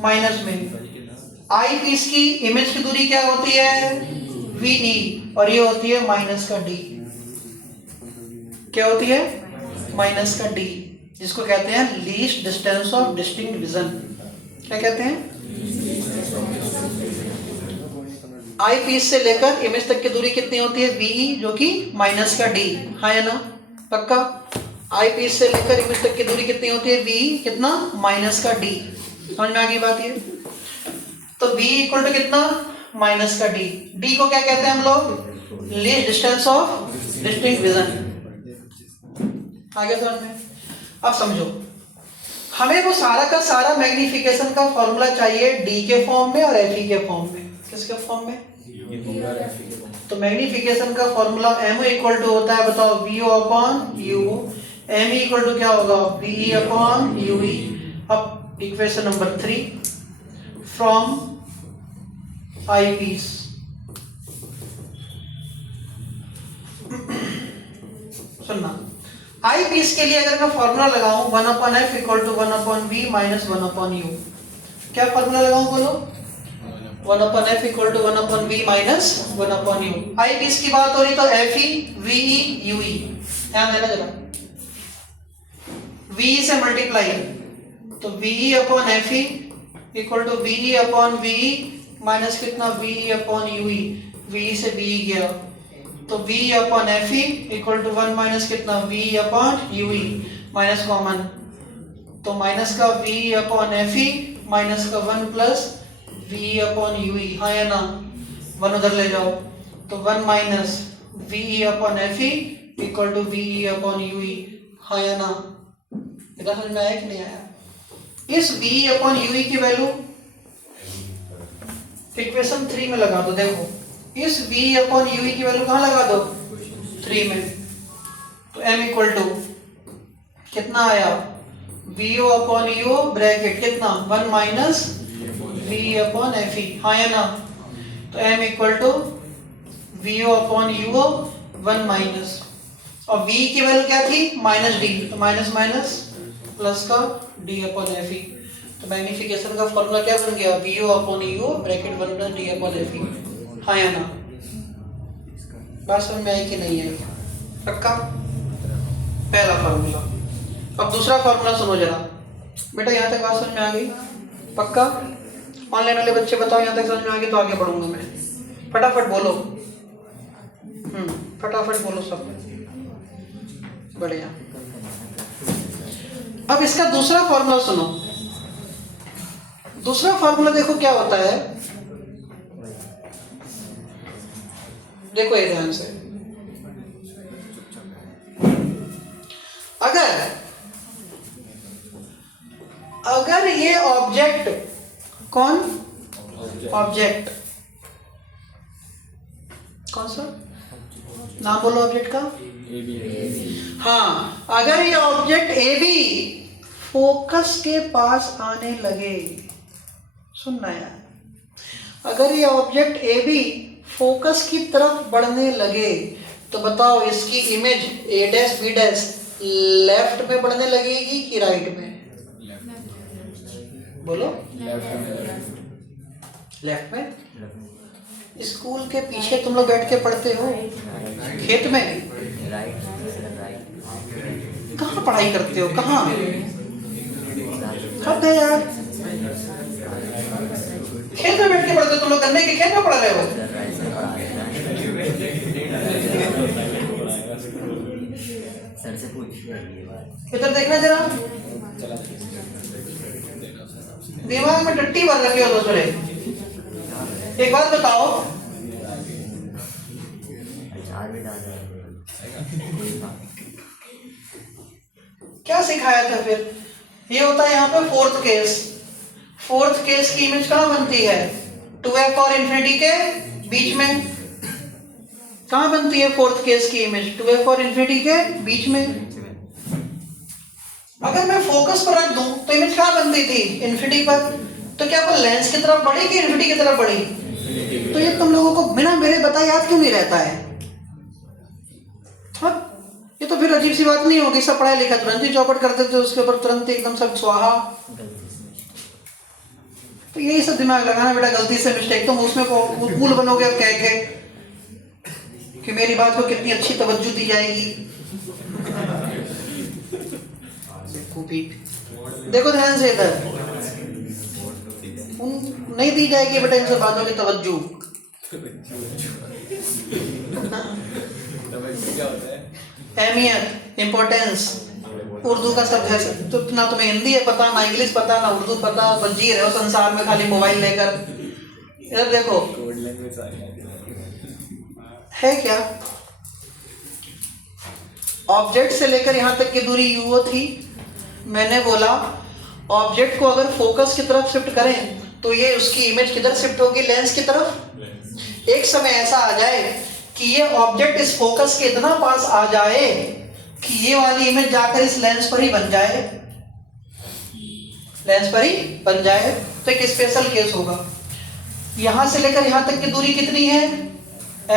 माइनस में। आई पीस की इमेज की दूरी क्या होती है? वीई, और ये होती है माइनस का डी। क्या होती है? माइनस का डी, जिसको कहते हैं least distance of distinct vision. क्या कहते हैं? आई पीस से लेकर इमेज तक की दूरी कितनी होती है? वीई, जो कि माइनस का डी। हाँ या ना? पक्का? आई पीस से लेकर इमेज तक की दूरी कितनी होती है? वीई कितना? माइनस का डी। समझ में आ गई बात ये? तो वी इक्वल टू कितना? माइनस का डी। डी को क्या कहते हैं हम लोग? Least distance of distinct vision. आगे समझ में? अब समझो, हमें वो सारा का सारा मैग्निफिकेशन का फॉर्मूला चाहिए डी के फॉर्म में और एफ ई के फॉर्म में। किसके फॉर्म में? तो मैग्निफिकेशन का फॉर्मूला एम इक्वल टू होता है, बताओ, V O upon U. M equal to क्या होगा? V upon U E. अब equation number 3 from eyepiece. सुनना, आई पीस के लिए अगर मैं फॉर्मूला लगाऊं 1 upon F equal to 1 upon V minus 1 upon U, क्या फॉर्मूला लगाऊं बोलो? 1 upon F equal to 1 upon V minus 1 upon U. Eyepiece की बात हो रही तो F E, V E, U E. ध्यान देना जरा, वी से मल्टीप्लाई, तो V upon F E equal to V upon V minus कितना? V upon U E. V से वी गया तो v upon F E equal to 1 minus कितना? v upon U E, minus common, तो minus का v upon F E minus का 1 plus v upon U E. हाँ या ना? 1 उधर ले जाओ, तो 1 minus v upon F E equal to V upon U E, हाँ या ना? इतना समझ में आया कि नहीं आया? इस v अपॉन यू ई की वैल्यू इक्वेशन 3 में लगा दो। देखो इस v अपॉन यू ई की वैल्यू कहाँ लगा दो? 3 में। तो m इक्वल टू कितना आया? vo अपॉन यू ब्रैकेट कितना 1 minus v upon F E, हाँ या ना? तो m equal to vo upon U 1 minus, और v की वैल्यू क्या थी? माइनस डी, तो माइनस माइनस प्लस का d अपॉन एफ ई। तो मैग्निफिकेशन का फॉर्मूला क्या बन गया? vo upon U bracket 1 plus d upon F E, हाँ या ना? बात समझ में आई कि नहीं आई? पक्का? पहला फॉर्मूला। अब दूसरा फॉर्मूला सुनो जरा बेटा, यहाँ तक बात समझ में आ गई? पक्का? ऑनलाइन वाले बच्चे बताओ यहाँ तक समझ में आ गई तो आगे बढ़ूंगा मैं। फटाफट बोलो, फटाफट बोलो सब। बढ़िया। अब इसका दूसरा फॉर्मूला सुनो। दूसरा फॉर्मूला देखो क्या होता है, देखो ये ध्यान से। अगर ये ऑब्जेक्ट, कौन ऑब्जेक्ट, कौन सा नाम बोलो ऑब्जेक्ट का? हाँ, अगर ये ऑब्जेक्ट ए बी फोकस के पास आने लगे, सुनना यार, अगर ये ऑब्जेक्ट ए बी फोकस की तरफ बढ़ने लगे तो बताओ इसकी image A dash B dash left में बढ़ने लगेगी कि राइट में? बोलो। लेफ्ट में। स्कूल के पीछे तुम लोग बैठ के पढ़ते हो, खेत में कहाँ पढ़ाई करते हो? कहाँ कब गए यार? खेत में बैठ के पढ़ते हो तुम लोग? गन्ने के खेत में पढ़ रहे हो? इधर देखना जरा, दिमाग में टट्टी भर रखी हो दूसरे। एक बात बताओ, क्या सिखाया था फिर? ये होता है यहाँ पे फोर्थ केस। फोर्थ केस की इमेज कहाँ बनती है? 2f और इंफिनिटी के बीच में। कहाँ बनती है फोर्थ केस की इमेज? 2f और इंफिनिटी के बीच में। अगर मैं फोकस पर रख दूं तो इमेज कहाँ बनती थी? इंफिनिटी पर। तो क्या वो लेंस की तरफ बढ़ी कि इंफिनिटी की तरफ बढ़ी? तो ये तुम लोगों को बिना मेरे बताए याद क्यों नहीं रहता है? हाँ, ये तो फिर अजीब सी बात नहीं होगी। सब पढ़ाई लिखा तुरंत ही चौपट करते थे, उसके ऊपर तुरंत एकदम सब स्वाहा। तो यही सब दिमाग लगाना बेटा, गलती से मिस्टेक तुम उसमें कूल बनोगे अब कह के कि मेरी बात को कितनी अच्छी तवज्जो दी जाएगी। देखो ध्यान से, इधर नहीं दी जाएगी बेटा इन सब बातों की तवज्जो। अहमियत, इम्पोर्टेंस, उर्दू का शब्द है तो ना तुम्हें हिंदी है पता, ना इंग्लिश पता, ना उर्दू पता, बस जी रहे हो संसार में खाली मोबाइल लेकर। इधर देखो है क्या? ऑब्जेक्ट से लेकर यहां तक की दूरी u थी। मैंने बोला ऑब्जेक्ट को अगर फोकस की तरफ शिफ्ट करें तो ये उसकी इमेज किधर शिफ्ट होगी? लेंस की तरफ। एक समय ऐसा आ जाए कि ये ऑब्जेक्ट इस फोकस के इतना पास आ जाए कि ये वाली इमेज जाकर इस लेंस पर ही बन जाए, लेंस पर ही बन जाए। तो एक स्पेशल केस होगा। यहां से लेकर यहां तक की दूरी कितनी है?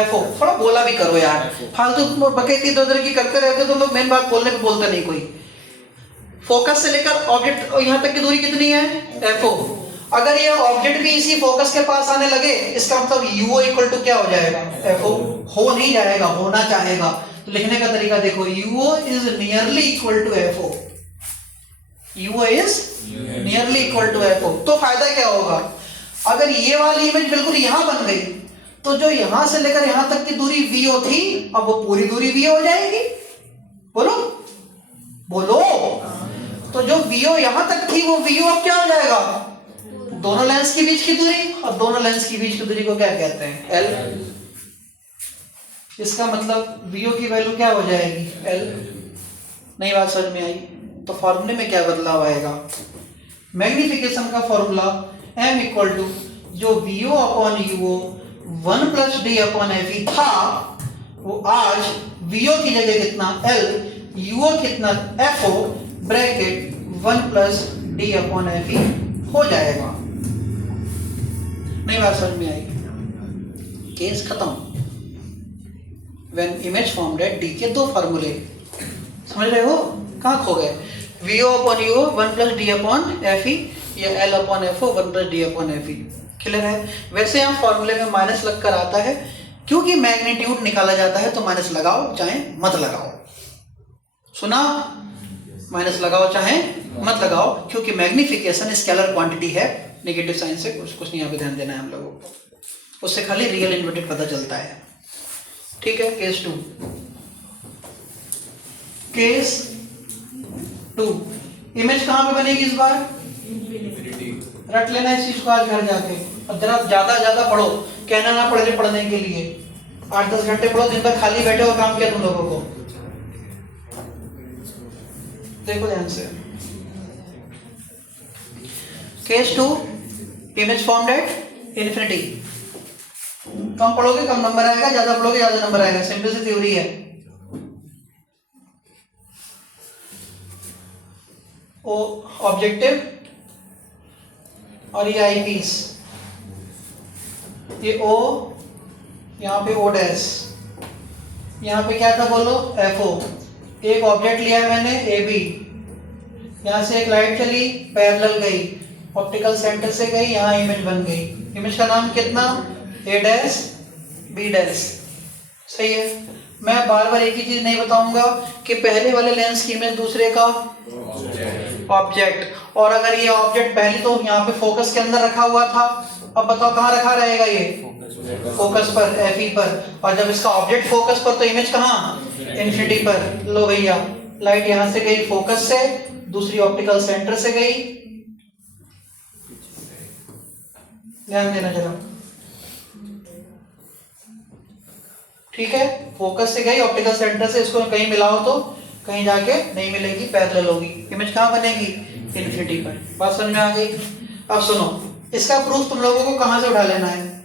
FO। थोड़ा बोला भी करो यार, फालतू बकेती इधर की करते रहते हो तुम लोग, मेन बात बोलने पे बोलते नहीं कोई। फोकस से लेकर ऑब्जेक्ट यहां तक की दूरी कितनी है? FO। अगर ये ऑब्जेक्ट भी इसी फोकस के पास आने लगे, इसका मतलब UO इक्वल टू क्या हो जाएगा? FO। हो नहीं जाएगा, होना चाहेगा। तो लिखने का तरीका देखो, UO is nearly equal to FO। UO is nearly equal to FO। तो फायदा क्या होगा? अगर ये वाली इमेज बिल्कुल यहां बन गई तो जो यहां से लेकर यहां तक की दूरी VO थी, अब वो पूरी दूरी VO हो जाएगी। बोलो बोलो। तो जो VO यहां तक थी वो VO अब क्या हो जाएगा? दोनों लेंस के बीच की दूरी। और दोनों लेंस के बीच की दूरी को क्या कहते हैं? L। इसका मतलब वीओ की वैल्यू क्या हो जाएगी एल। नई बात समझ में आई? तो फॉर्मूले में क्या बदलाव आएगा? मैग्निफिकेशन का फॉर्मूला m इक्वल टू जो VO upon UO 1 plus D upon F था, वो आज वीओ की जगह कितना एल, यूओ कितना F O bracket 1 plus D upon F हो जाएगा। नई बात समझ में आई? केस खत्म। When image formed at D के दो फॉर्मूले, समझ रहे हो? कहाँ खो गए? VO upon UO 1 plus D upon F या L upon F O 1 plus D upon F. Clear है? वैसे यहाँ फॉर्मूले में माइनस लगकर आता है, क्योंकि मैग्नीट्यूड निकाला जाता है तो माइनस लगाओ चाहे मत लगाओ। सुना? माइनस लगाओ चाहे मत लगाओ, क्योंकि मैग्निफिकेशन स्केलर क्वांटिटी है, नेगेटिव साइन से कुछ नहीं यहाँ पे ध्यान देना है हम लोगों को, उससे खाली रियल इन्वर्टेड पता चलता है। ठीक है? केस 2, केस 2 इमेज कहां पे बनेगी इस बार? रट लेना इस चीज को आज घर जाके, और जरा ज्यादा पढ़ो, कहना ना पड़े पढ़ने के लिए। 8-10 घंटे पढ़ो, दिन भर खाली बैठे और काम किया तुम लोगों को। देखो ध्यान से, case 2 image formed at infinity. कम पढ़ोगे कम नंबर आएगा, ज्यादा पढ़ोगे ज्यादा नंबर आएगा, सिंपल सी थ्योरी है। ओ ऑब्जेक्टिव और ये आई पीस, ये ओ, यहाँ पे ओ डैश, यहाँ पे क्या था बोलो? F O. एक ऑब्जेक्ट लिया मैंने ए बी, यहाँ से एक लाइट चली पैरेलल गई, ऑप्टिकल सेंटर से गई, यहाँ इमेज बन गई। इमेज का नाम कितना? A dash B dash. सही है? मैं बार बार एक ही चीज नहीं बताऊंगा कि पहले वाले लेंस की इमेज दूसरे का ऑब्जेक्ट, और अगर ये ऑब्जेक्ट पहले तो यहाँ पे फोकस के अंदर रखा हुआ था, अब बताओ कहाँ रखा रहेगा? ये फोकस पर, एफ पर, और जब इसका ऑब्जेक्ट फोकस पर तो इमेज कहाँ? इन्फिनिटी पर। लो भैया, लाइट यहाँ से गई फोकस से, दूसरी ऑप्टिकल सेंटर से गई, ध्यान देना जरा। ठीक है? फोकस से गई ऑप्टिकल सेंटर से, इसको कहीं मिलाओ तो कहीं जाके नहीं मिलेगी, पैरेलल होगी, इमेज कहाँ बनेगी? इन्फिनिटी पर। बात समझ में आ गई? अब सुनो, इसका प्रूफ तुम लोगों को कहाँ से उठा लेना है?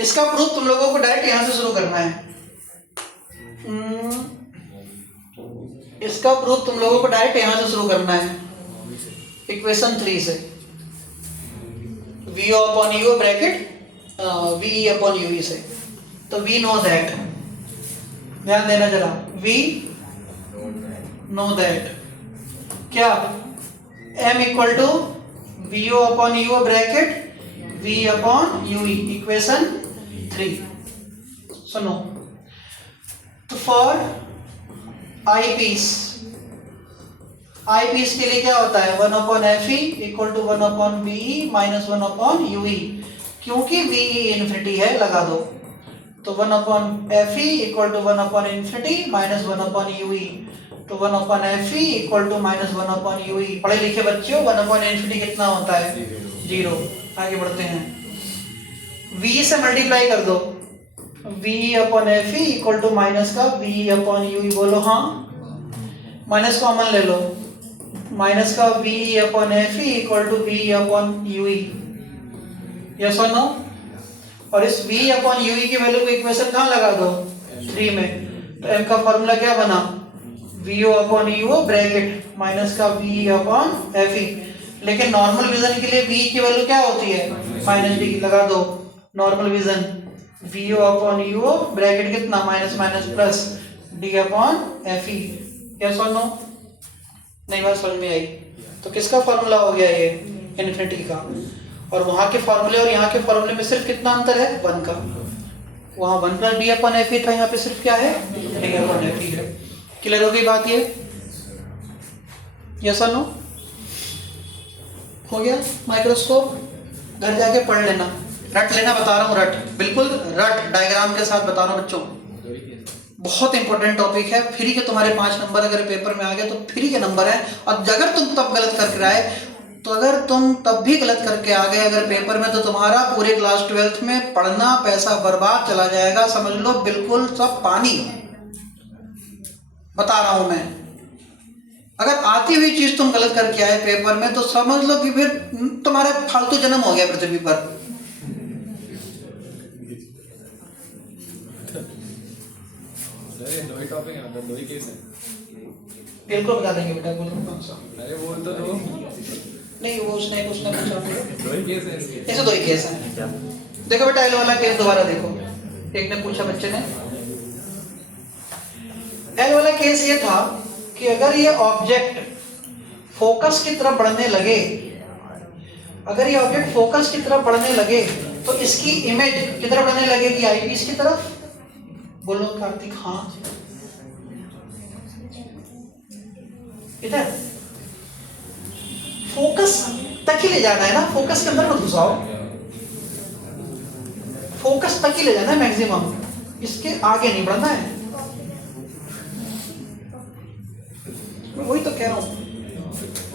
इसका प्रूफ तुम लोगों को डायरेक्ट यहाँ से शुरू करना है। इसका प्रूफ तुम लोगों को डायरेक्ट यहाँ से शुरू करना है, इक्वेशन 3 से। VO upon UO bracket VE upon UE से। तो we know that, ध्यान देना जरा, we know that क्या? M equal to VO upon UO bracket V upon UE, equation 3। सुनो, तो फॉर आई पीस के लिए क्या होता है? 1 upon F E equal to 1 upon V minus 1 upon U E, क्योंकि वी इन्फिनिटी है, लगा दो। तो 1 upon F E equal to 1 upon infinity minus 1 upon U E, तो 1 upon F E equal to minus 1 upon U E. पढ़े लिखे बच्चों, 1 upon infinity कितना होता है? 0। आगे बढ़ते हैं, v से मल्टीप्लाई कर दो, v upon F E equal to minus का v अपॉन यू ई। बोलो हाँ, माइनस कॉमन ले लो, माइनस का v upon F E equal to v upon U E. Yes और नो? और इस v अपॉन यू ई की वैल्यू को इक्वेशन कहाँ लगा दो? 3 में। तो m का फॉर्मूला क्या बना? vo अपॉन यूओ ब्रैकेट माइनस का v अपॉन एफ ई। लेकिन नॉर्मल विजन के लिए v की वैल्यू क्या होती है? माइनस डी, लगा दो। नॉर्मल विजन vo अपॉन यूओ ब्रैकेट कितना? Minus minus plus D upon F E. Yes और नो? नहीं बात समझ में आई? तो किसका फॉर्मूला हो गया ये? इन्फिनिटी का। और वहां के फॉर्मूले और यहाँ के फॉर्मूले में सिर्फ कितना अंतर है? 1 का। वहां 1 प्लस डी अपॉन एफ ई था, यहाँ पे सिर्फ क्या है? डी अपॉन एफ ई है। क्लियर हो गई बात ये? यस और नो? हो गया? माइक्रोस्कोप घर जाके पढ़ लेना, रट लेना, बता रहा हूँ, रट, बिल्कुल रट, डायग्राम के साथ बता रहा हूँ बच्चों। बहुत इंपॉर्टेंट टॉपिक है। फ्री के तुम्हारे 5 नंबर अगर पेपर में आ गए तो फ्री के नंबर है, और अगर तुम तब गलत करके आए तो अगर तुम तब भी गलत करके आ गए अगर पेपर में, तो तुम्हारा पूरे क्लास 12th में पढ़ना पैसा बर्बाद चला जाएगा, समझ लो, बिल्कुल सब पानी। बता रहा हूं मैं, अगर आती हुई चीज तुम गलत करके आए पेपर में, तो समझ लो कि फिर तुम्हारे फालतू जन्म हो गया पृथ्वी पर। अरे दो ही टॉपिक है, मतलब दो ही केस है। बिल्कुल बता देंगे बेटा, बोलो कौन सा। अरे वो तो दो नहीं, वो उसने पूछा। दो ही केस है इसके। ऐसे दो ही केस हैं। देखो बेटा, एल वाला केस दोबारा देखो। एक ने पूछा बच्चे ने, एल वाला केस ये था कि अगर ये ऑब्जेक्ट फोकस की तरफ बढ़ने लगे, अगर ये ऑब्जेक्ट फोकस की तरफ बढ़ने लगे, तो इसकी इमेज की तरफ बढ़ने लगेगी, आईपीस की तरफ। बोलो कार्तिक। हाँ, इधर फोकस तक ही ले जाना है ना, फोकस के अंदर मत घुसाओ, फोकस तक ही ले जाना है मैक्सिमम, इसके आगे नहीं बढ़ना है। मैं वही तो कह रहा हूं,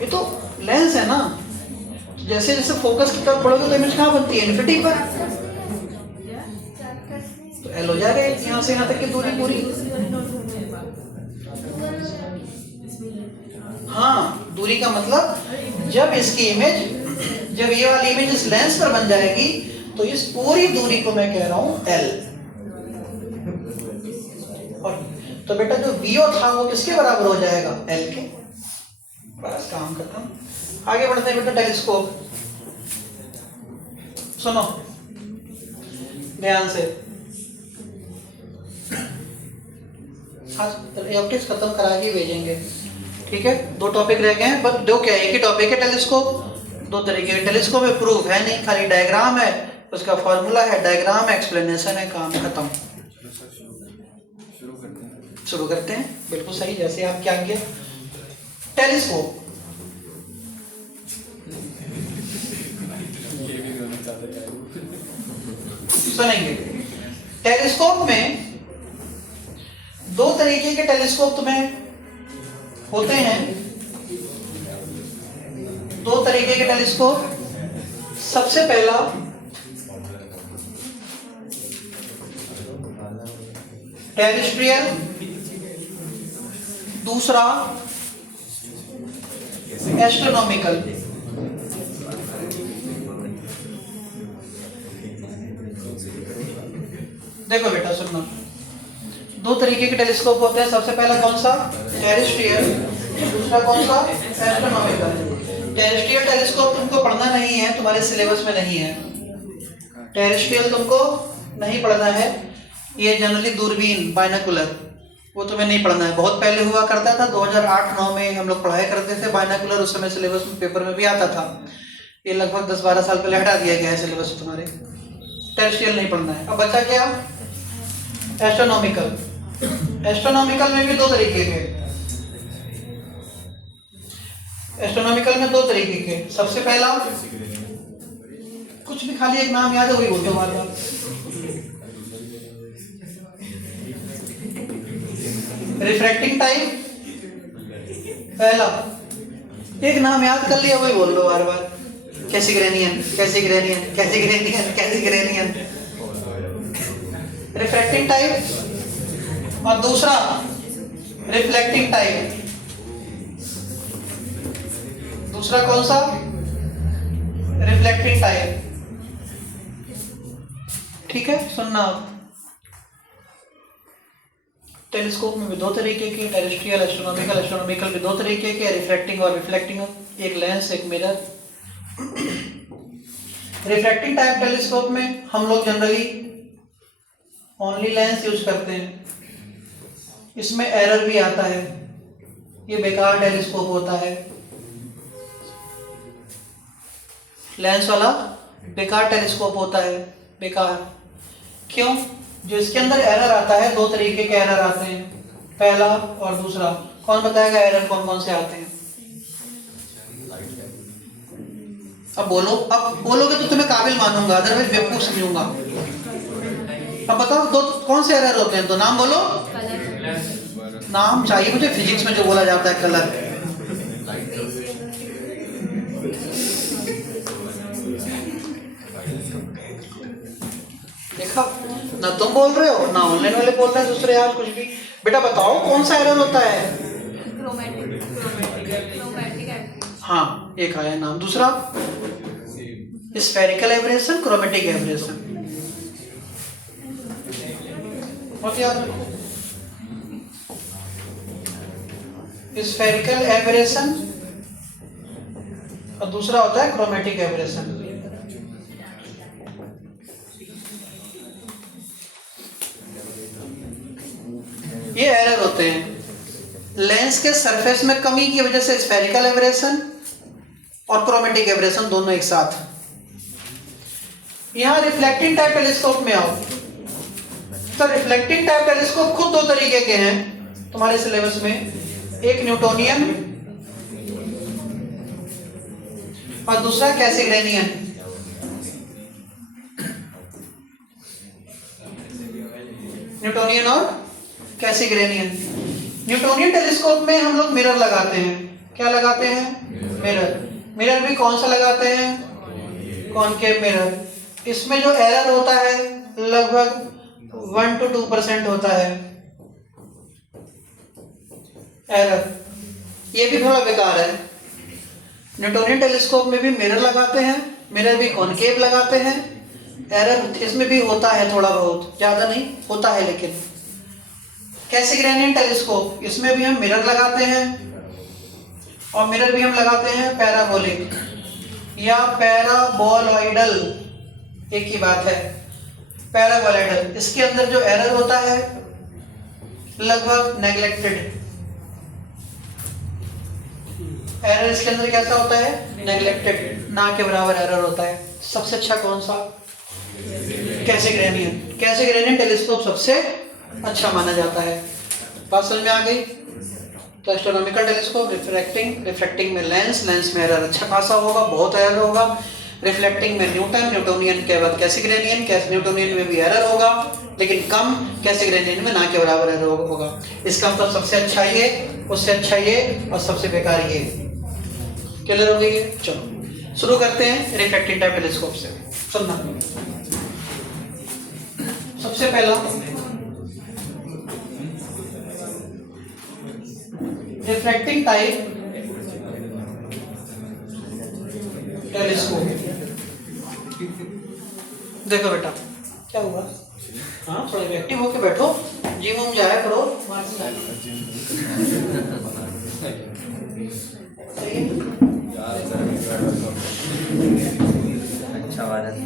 ये तो लेंस है ना, जैसे जैसे फोकस की तरफ बढ़ोगे तो इमेज कहां बनती है, इन्फिनिटी पर। तो एल हो जाएगा यहां से यहां तक की दूरी पूरी। हाँ, दूरी का मतलब जब इसकी इमेज, जब ये वाली इमेज इस लेंस पर बन जाएगी, तो इस पूरी दूरी को मैं कह रहा हूं एल। और तो बेटा जो वीओ था वो किसके बराबर हो जाएगा, एल के। बस काम खत्म। आगे बढ़ते हैं बेटा, टेलीस्कोप। सुनो ध्यान से, ऑप्टिक्स खत्म करा के भेजेंगे, ठीक है। दो टॉपिक रह गए हैं, बस दो क्या, एक ही टॉपिक है टेलीस्कोप। दो तरीके के टेलीस्कोप में प्रूफ है नहीं, खाली डायग्राम है, उसका फॉर्मूला है, डायग्राम एक्सप्लेनेशन है, काम खत्म। शुरू करते हैं, बिल्कुल सही जैसे आप क्या किया। टेलीस्कोप सुनेंगे। टेलीस्कोप में दो तरीके के टेलीस्कोप तुम्हें होते हैं, दो तरीके के टेलीस्कोप। सबसे पहला टेरेस्ट्रियल, दूसरा एस्ट्रोनॉमिकल। देखो बेटा सुनना, दो तरीके के टेलीस्कोप होते हैं। सबसे पहला कौन सा, टेरेस्ट्रियल, दूसरा कौन सा, एस्ट्रोनॉमिकल। टेरेस्ट्रियल टेलीस्कोप तुमको पढ़ना नहीं है, तुम्हारे सिलेबस में नहीं है। टेरेस्ट्रियल तुमको नहीं पढ़ना है, ये जनरली दूरबीन, बाइनोकुलर, वो तुम्हें नहीं पढ़ना है। बहुत पहले हुआ करता था, 2008-9 में हम लोग पढ़ाई करते थे बाइनोकुलर, उस समय सिलेबस में पेपर में भी आता था। ये लगभग 10-12 साल पहले हटा दिया गया है सिलेबस से तुम्हारे। टेरेस्ट्रियल नहीं पढ़ना है। अब बचा क्या, एस्ट्रोनॉमिकल। एस्ट्रोनॉमिकल में भी दो तरीके के, एस्ट्रोनॉमिकल में दो तरीके के। सबसे पहला, कुछ भी खाली एक नाम याद है वही बोलते हो बार बार। रिफ्रैक्टिंग टाइम पहला, एक नाम याद कर लिया वही बोल लो बार बार। कैसिग्रेनियन, कैसिग्रेनियन, कैसिग्रेनियन, कैसिग्रेनियन। रिफ्रैक्टिंग टाइम और दूसरा रिफ्लेक्टिंग टाइम। दूसरा कौन सा, रिफ्लेक्टिंग टाइम। ठीक है, सुनना आप। टेलीस्कोप में भी दो तरीके के, टेरेस्ट्रियल, एस्ट्रोनॉमिकल। एस्ट्रोनॉमिकल भी दो तरीके के, रिफ्रैक्टिंग और रिफ्लेक्टिंग, एक लेंस एक मिरर। रिफ्रैक्टिंग टाइप टेलीस्कोप में हम लोग जनरली ओनली लेंस यूज करते हैं, इसमें एरर भी आता है, ये बेकार टेलीस्कोप होता है। लेंस वाला बेकार टेलीस्कोप होता है, बेकार। क्यों? जो इसके अंदर एरर आता है, दो तरीके के एरर आते हैं, पहला और दूसरा। कौन बताएगा एरर कौन कौन से आते हैं? अब बोलो, अब बोलोगे तो तुम्हें काबिल मानूंगा, अदरवाइज बेवकूफ समझूंगा। अब बताओ दो कौन से एरर होते हैं, तो नाम बोलो। नाम चाहिए मुझे, फिजिक्स में जो बोला जाता है कलर। ना तुम बोल रहे हो ना ऑनलाइन वाले बोल रहे हैं दूसरे आज कुछ भी। बेटा बताओ कौन सा एरर होता है? हाँ, एक आया नाम। दूसरा स्फेरिकल एब्रेशन, क्रोमेटिक एब्रेशन। बहुत याद रखो, स्फेरिकल एब्रेशन और दूसरा होता है क्रोमेटिक एब्रेशन। ये एरर होते हैं लेंस के सरफेस में कमी की वजह से, स्फेरिकल एब्रेशन और क्रोमेटिक एब्रेशन दोनों एक साथ। यहां रिफ्लेक्टिंग टाइप टेलीस्कोप में आओ तो रिफ्लेक्टिंग टाइप टेलीस्कोप खुद दो तरीके के हैं तुम्हारे सिलेबस में, एक न्यूटोनियन और दूसरा कैसिग्रेनियन। न्यूटोनियन और कैसिग्रेनियन। न्यूटोनियन टेलीस्कोप में हम लोग मिरर लगाते हैं। क्या लगाते हैं? मिरर। मिरर भी कौन सा लगाते हैं? Concave mirror. इसमें जो एरर होता है लगभग 1 to 2% होता है एरर। ये भी थोड़ा बेकार है। न्यूटोनियन टेलीस्कोप में भी मिरर लगाते हैं, मिरर भी कॉनकेव लगाते हैं। एरर इसमें भी होता है थोड़ा बहुत, ज़्यादा नहीं होता है। लेकिन कैसिग्रेनियन टेलीस्कोप, इसमें भी हम मिरर लगाते हैं और मिरर भी हम लगाते हैं पैराबोलिक या पैराबोलॉइडल, एक ही बात है। पैराबोलॉइडल, इसके अंदर जो एरर होता है लगभग नेग्लेक्टेड एरर। इसके अंदर कैसा होता है? नेग्लेक्टेड, ना के बराबर एरर होता है। सबसे अच्छा कौन सा? कैसिग्रेनियन। कैसिग्रेनियन टेलीस्कोप सबसे अच्छा माना जाता है। बात समझ में आ गई? तो एस्ट्रोनॉमिकल टेलीस्कोप, रिफ्रैक्टिंग में लेंस में एरर अच्छा खासा होगा, बहुत एरर होगा। रिफ्लेक्टिंग में न्यूटोनियन के बाद कैसिग्रेनियन, न्यूटोनियन में भी एरर होगा लेकिन कम, कैसिग्रेनियन में ना के बराबर एरर होगा। इसका मतलब सबसे अच्छा ये, उससे अच्छा ये और सबसे बेकार ये। क्लियर हो गई? चलो शुरू करते हैं रिफ्रैक्टिंग टाइप टेलीस्कोप से। सुनना, सबसे पहला रिफ्रैक्टिंग टाइप टेलीस्कोप। देखो बेटा क्या हुआ, हाँ थोड़ा एक्टिव होके बैठो, जिम जाया करो। अच्छा वाला तो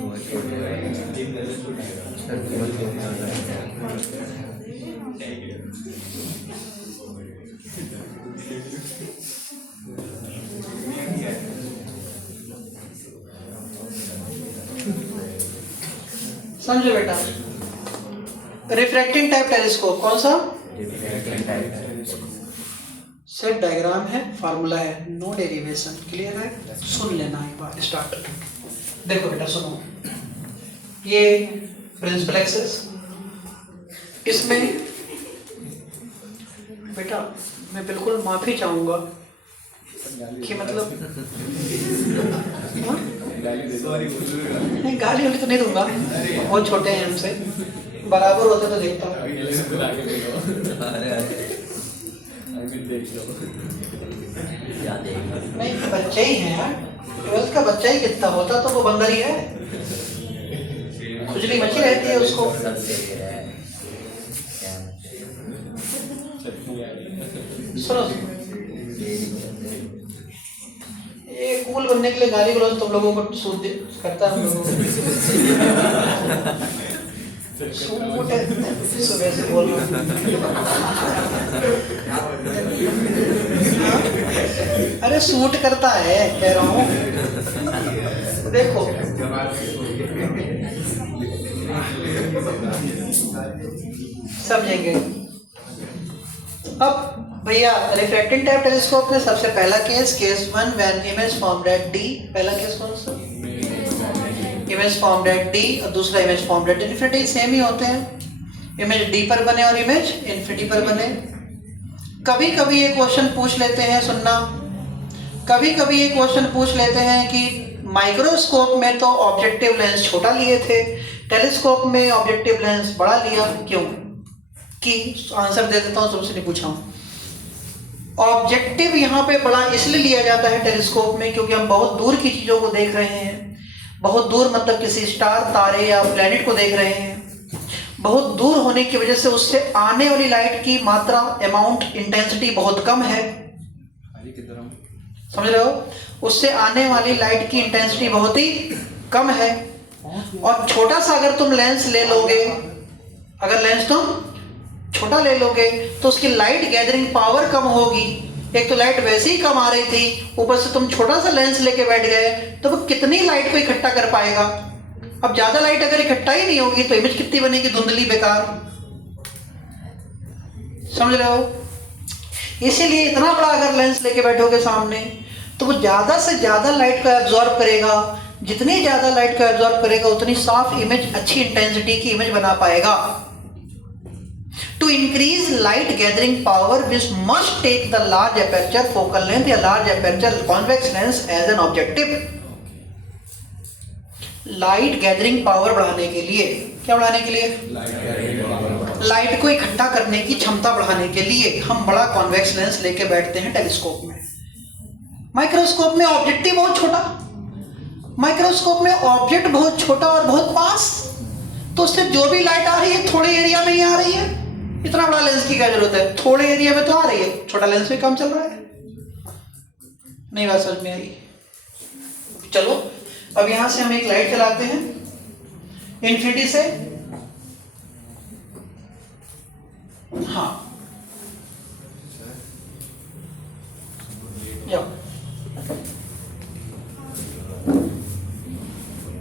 समझो बेटा, रिफ्रैक्टिंग टाइप टेलीस्कोप कौन सा? सेट डायग्राम है, फार्मूला है, नो डेरिवेशन। क्लियर है? सुन लेना एक बार स्टार्ट। देखो बेटा सुनो, ये प्रिंसिपल एक्सिस, इसमें बेटा मैं बिल्कुल माफी चाहूंगा कि मतलब नहीं, गाली वाली तो नहीं दूंगा, बहुत छोटे हैं हमसे, बराबर होते तो देखता हूँ। नहीं बच्चे ही हैं यार, 12th का बच्चा ही कितना होता तो वो बंदर ही है, खुजली मची रहती है उसको। सुनो, ये कूल बनने के लिए गाली गलौज तुम लोगों को सूट करता है, हम लोगों को सूट है, सुबह से बोल रहा अरे सूट करता है कह रहा हूँ। देखो समझेंगे अब भैया। रिफ्रैक्टिंग टाइप टेलीस्कोप में सबसे पहला case 1 when image formed at D. पहला केस कौन सा? इमेज फॉर्म्ड एट डी और दूसरा image formed at infinity. Same ही होते हैं, इमेज डी पर बने और इमेज इन्फिनिटी पर बने। कभी कभी ये क्वेश्चन पूछ लेते हैं, सुनना, कभी कभी ये क्वेश्चन पूछ लेते हैं कि माइक्रोस्कोप में तो ऑब्जेक्टिव लेंस छोटा लिए थे, टेलीस्कोप में ऑब्जेक्टिव लेंस बड़ा लिया क्यों? कि आंसर दे देता हूँ, तुमसे नहीं पूछा हूँ। ऑब्जेक्टिव यहाँ पे बड़ा इसलिए लिया जाता है टेलीस्कोप में क्योंकि हम बहुत दूर की चीज़ों को देख रहे हैं। बहुत दूर मतलब किसी स्टार, तारे या प्लेनेट को देख रहे हैं। बहुत दूर होने की वजह से उससे आने वाली लाइट की मात्रा, अमाउंट, इंटेंसिटी बहुत कम है। समझ रहे हो? उससे आने वाली लाइट की इंटेंसिटी बहुत ही कम है। और छोटा सा अगर तुम लेंस ले लोगे, अगर लेंस तुम छोटा ले लोगे तो उसकी लाइट गैदरिंग पावर कम होगी। एक तो लाइट वैसे ही कम आ रही थी, ऊपर से तुम छोटा सा लेंस लेके बैठ गए तो वो कितनी लाइट को इकट्ठा कर पाएगा? अब ज्यादा लाइट अगर इकट्ठा ही नहीं होगी तो इमेज कितनी बनेगी? धुंधली, बेकार। समझ रहे हो? इसीलिए इतना बड़ा अगर लेंस लेके बैठोगे सामने तो वो ज्यादा से ज्यादा लाइट को एब्जॉर्ब करेगा। जितनी ज्यादा लाइट को एब्जॉर्ब करेगा उतनी साफ इमेज, अच्छी इंटेंसिटी की इमेज बना पाएगा। To increase light gathering power, we must take the large aperture focal length या large aperture convex lens as an objective. Light gathering power बढ़ाने के लिए, क्या बढ़ाने के लिए? लाइट को इकट्ठा करने की क्षमता बढ़ाने के लिए हम बड़ा कॉन्वेक्स लेंस लेके बैठते हैं टेलीस्कोप में। माइक्रोस्कोप में ऑब्जेक्टिव बहुत छोटा, माइक्रोस्कोप में ऑब्जेक्ट बहुत छोटा और बहुत पास, तो उससे जो भी लाइट आ रही है थोड़े एरिया में ही आ रही है। इतना बड़ा लेंस की क्या जरूरत है? थोड़े एरिया में तो आ रही है, छोटा लेंस में काम चल रहा है। नहीं बात समझ में आई? चलो अब यहां से हम एक लाइट चलाते हैं इन्फिनिटी से। हाँ, जाओ।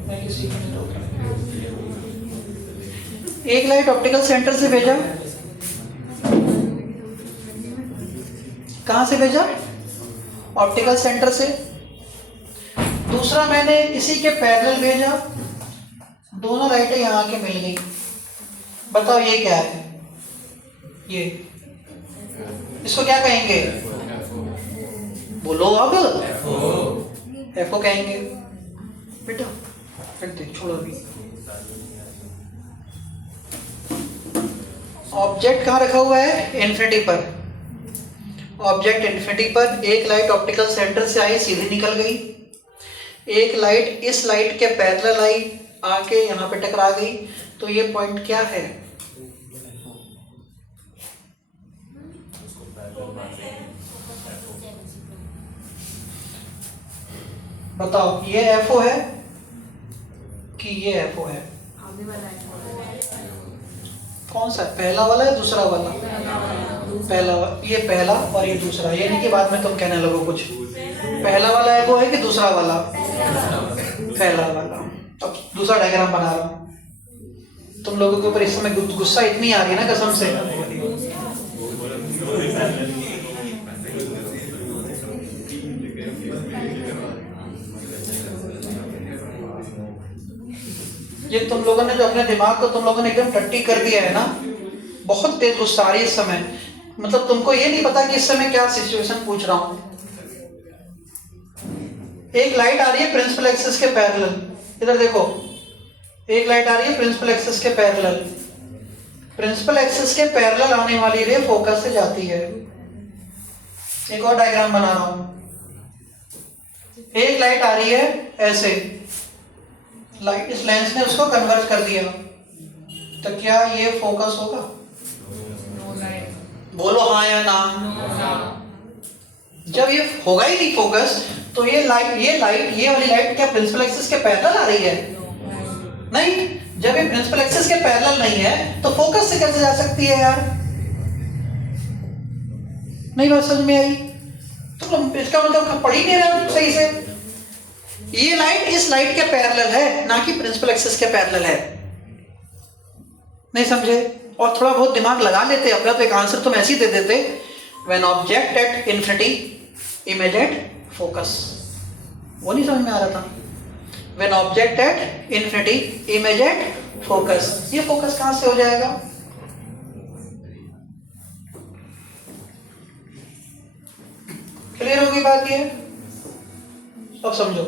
मैं किसी को नहीं रोक रहा। एक लाइट ऑप्टिकल सेंटर से भेजा, कहां से भेजा? ऑप्टिकल सेंटर से। दूसरा मैंने इसी के पैरेलल भेजा, दोनों लाइटें यहां के मिल गई। बताओ ये क्या है? ये इसको क्या कहेंगे? बोलो अब। एफओ कहेंगे बेटा। फिर देख, छोड़ो अभी। ऑब्जेक्ट कहाँ रखा हुआ है? इन्फिनिटी पर। ऑब्जेक्ट इन्फिनिटी पर, एक लाइट ऑप्टिकल सेंटर से आई, सीधी निकल गई। एक लाइट इस लाइट के पैरेलल आई, आके यहाँ पे टकरा गई। तो ये पॉइंट क्या है? बताओ, ये एफओ है कि ये एफओ है? कौन सा? पहला वाला या दूसरा वाला? पहला। ये पहला और ये दूसरा, यानी कि बाद में तुम कहने लगो कुछ। पहला वाला एफओ है कि दूसरा वाला? पहला वाला। अब दूसरा डायग्राम बना रहा हूं। तुम लोगों के ऊपर इस समय गुस्सा इतनी आ रही है ना, कसम से। ये तुम लोगों ने जो अपने दिमाग को तुम लोगों ने एकदम टट्टी कर दिया है ना, बहुत तेज गुस्सा आ रही है इस समय। मतलब तुमको ये नहीं पता कि इस समय क्या सिचुएशन पूछ रहा हूं। एक लाइट आ रही है प्रिंसिपल एक्सिस के पैरेलल, इधर देखो। एक लाइट आ रही है प्रिंसिपल एक्सिस के पैरेलल। प्रिंसिपल एक्सिस के पैरेलल आने वाली रे फोकस से जाती है। एक और डायग्राम बना रहा हूं। एक लाइट आ रही है ऐसे, लाइट इस लेंस ने उसको कन्वर्ट कर दिया, तो क्या ये फोकस होगा? बोलो हाँ या ना। जब ये होगा ही नहीं फोकस, तो ये वाली लाइट क्या प्रिंसिपल एक्सिस के पैरेलल आ रही है? नहीं। जब ये प्रिंसिपल एक्सिस के पैरेलल नहीं है तो फोकस से कैसे जा सकती है यार? नहीं बात समझ में आई? तो इसका मतलब पढ़ ही नहीं रहा सही से। ये लाइट इस लाइट के पैरेलल है, ना कि प्रिंसिपल एक्सिस के पैरेलल है। नहीं समझे? और थोड़ा बहुत दिमाग लगा लेते अपना तो एक आंसर तुम ऐसे ही दे देते, when object at infinity image at focus. वो नहीं समझ में आ रहा था? When object at infinity image at focus. ये फोकस कहां से हो जाएगा? क्लियर होगी बात? ये अब समझो,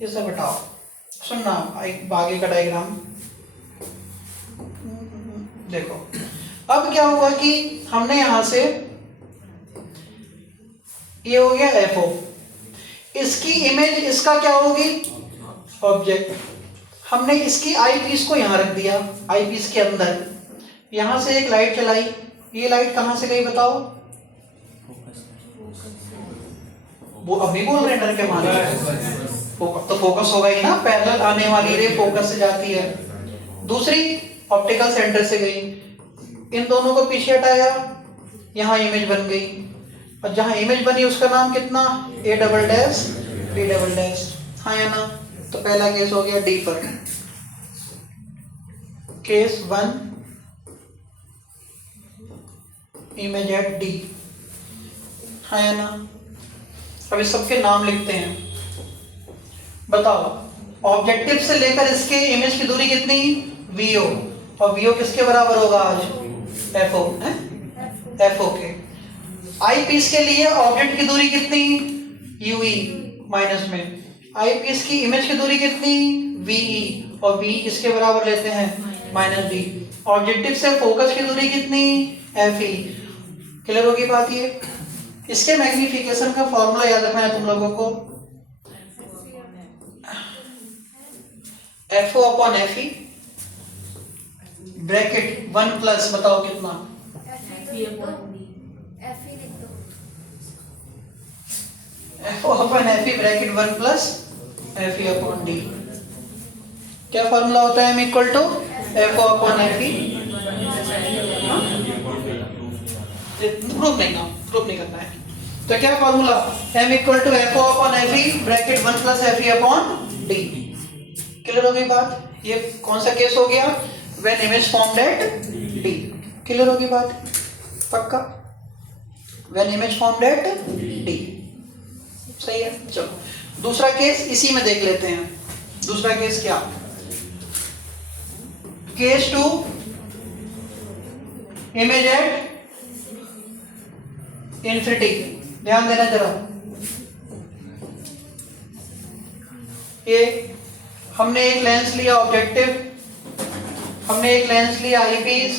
ये सब हटाओ, सुनना एक आगे का डायग्राम देखो। अब क्या हुआ कि हमने यहां से ये हो गया एफओ, इसकी इमेज इसका क्या होगी ऑब्जेक्ट। हमने इसकी आई पीस को यहां रख दिया, आई पीस के अंदर यहां से एक लाइट चलाई, ये लाइट कहां से गई बताओ? वो अभी बोल रहे हैं डर के मारे, तो फोकस होगा ही ना, पैरेलल आने वाली रे फोकस से जाती है। दूसरी ऑप्टिकल सेंटर से गई, इन दोनों को पीछे हटाया, यहाँ इमेज बन गई, और जहां इमेज बनी उसका नाम कितना A double dash B double dash, हाँ या ना? तो पहला केस हो गया डी पर, केस 1 इमेज एट डी, हाँ या ना? अब इस सबके नाम लिखते हैं। बताओ ऑब्जेक्टिव से लेकर इसके इमेज की दूरी कितनी वीओ, और वीओ किसके बराबर होगा आज एफओ है, एफओ के। आई पीस के लिए ऑब्जेक्ट की दूरी कितनी यूई माइनस में, आई पीस की इमेज की दूरी कितनी वीई, और वी किसके बराबर लेते हैं माइनस डी। ऑब्जेक्टिव से फोकस की दूरी कितनी एफई। क्लियर होगी बात ये? इसके मैग्निफिकेशन का फॉर्मूला याद रखना है तुम लोगों को, FO upon FE bracket 1 plus, बताओ कितना FO upon FE bracket 1 plus FE upon D. क्या फॉर्मूला होता है M equal to FO upon FE, proof नहीं करना है। तो क्या formula m equal to F upon F E bracket 1 plus F E upon D. Clear हो गई बात? ये कौन सा केस हो गया? When image formed at D. Clear हो गई बात? पक्का? When image formed at D, सही है। चलो दूसरा केस इसी में देख लेते हैं। दूसरा केस क्या? Case 2 image at infinity. ध्यान देना जरा, ये हमने एक लेंस लिया ऑब्जेक्टिव, हमने एक लेंस लिया आई पीस,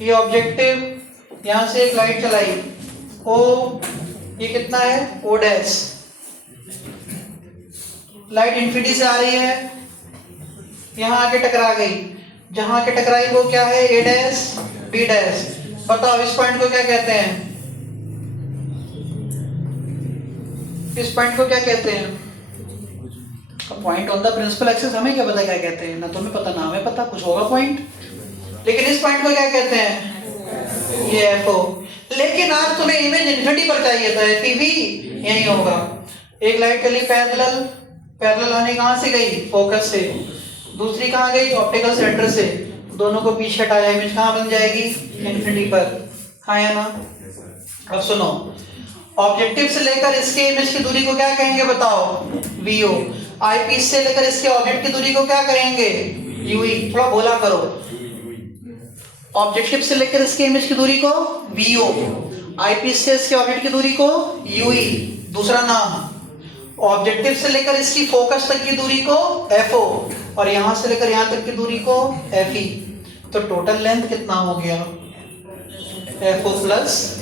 ये ऑब्जेक्टिव, यहां से एक लाइट चलाई ओ, ये कितना है ओ डैश, लाइट इन्फिनिटी से आ रही है, यहां आके टकरा गई, जहां आके टकराई वो क्या है ए डैश बी डैश। बताओ इस पॉइंट को क्या कहते हैं? इस पॉइंट को क्या कहते हैं? Point on the principal axis हमें क्या पता क्या कहते हैं, ना तुम्हें पता ना हमें पता, कुछ होगा पॉइंट। लेकिन इस पॉइंट को क्या कहते हैं? ये एफओ। लेकिन आज तुम्हें इमेज इन्फिनिटी पर चाहिए था, एफई भी यही होगा। एक लाइट चली पैरेलल, पैरेलल आने कहां से गई फोकस से, दूसरी कहां गई ऑप्टिकल सेंटर से, दोनों को पीछे हटाया, इमेज कहां बन जाएगी इन्फिनिटी पर, हाँ या ना? अब सुनो, ऑब्जेक्टिव से लेकर इसके इमेज की दूरी को क्या कहेंगे बताओ वीओ, आई पीस से लेकर इसके ऑब्जेक्ट की दूरी को क्या कहेंगे यूई। थोड़ा बोला करो, ऑब्जेक्टिव से लेकर इसके इमेज की दूरी को वीओ, आई पीस से इसके ऑब्जेक्ट की दूरी को यूई। दूसरा नाम ऑब्जेक्टिव से लेकर इसकी फोकस तक की दूरी को एफओ, और यहां से लेकर यहां तक की दूरी को एफई। तो टोटल लेंथ कितना हो गया FO plus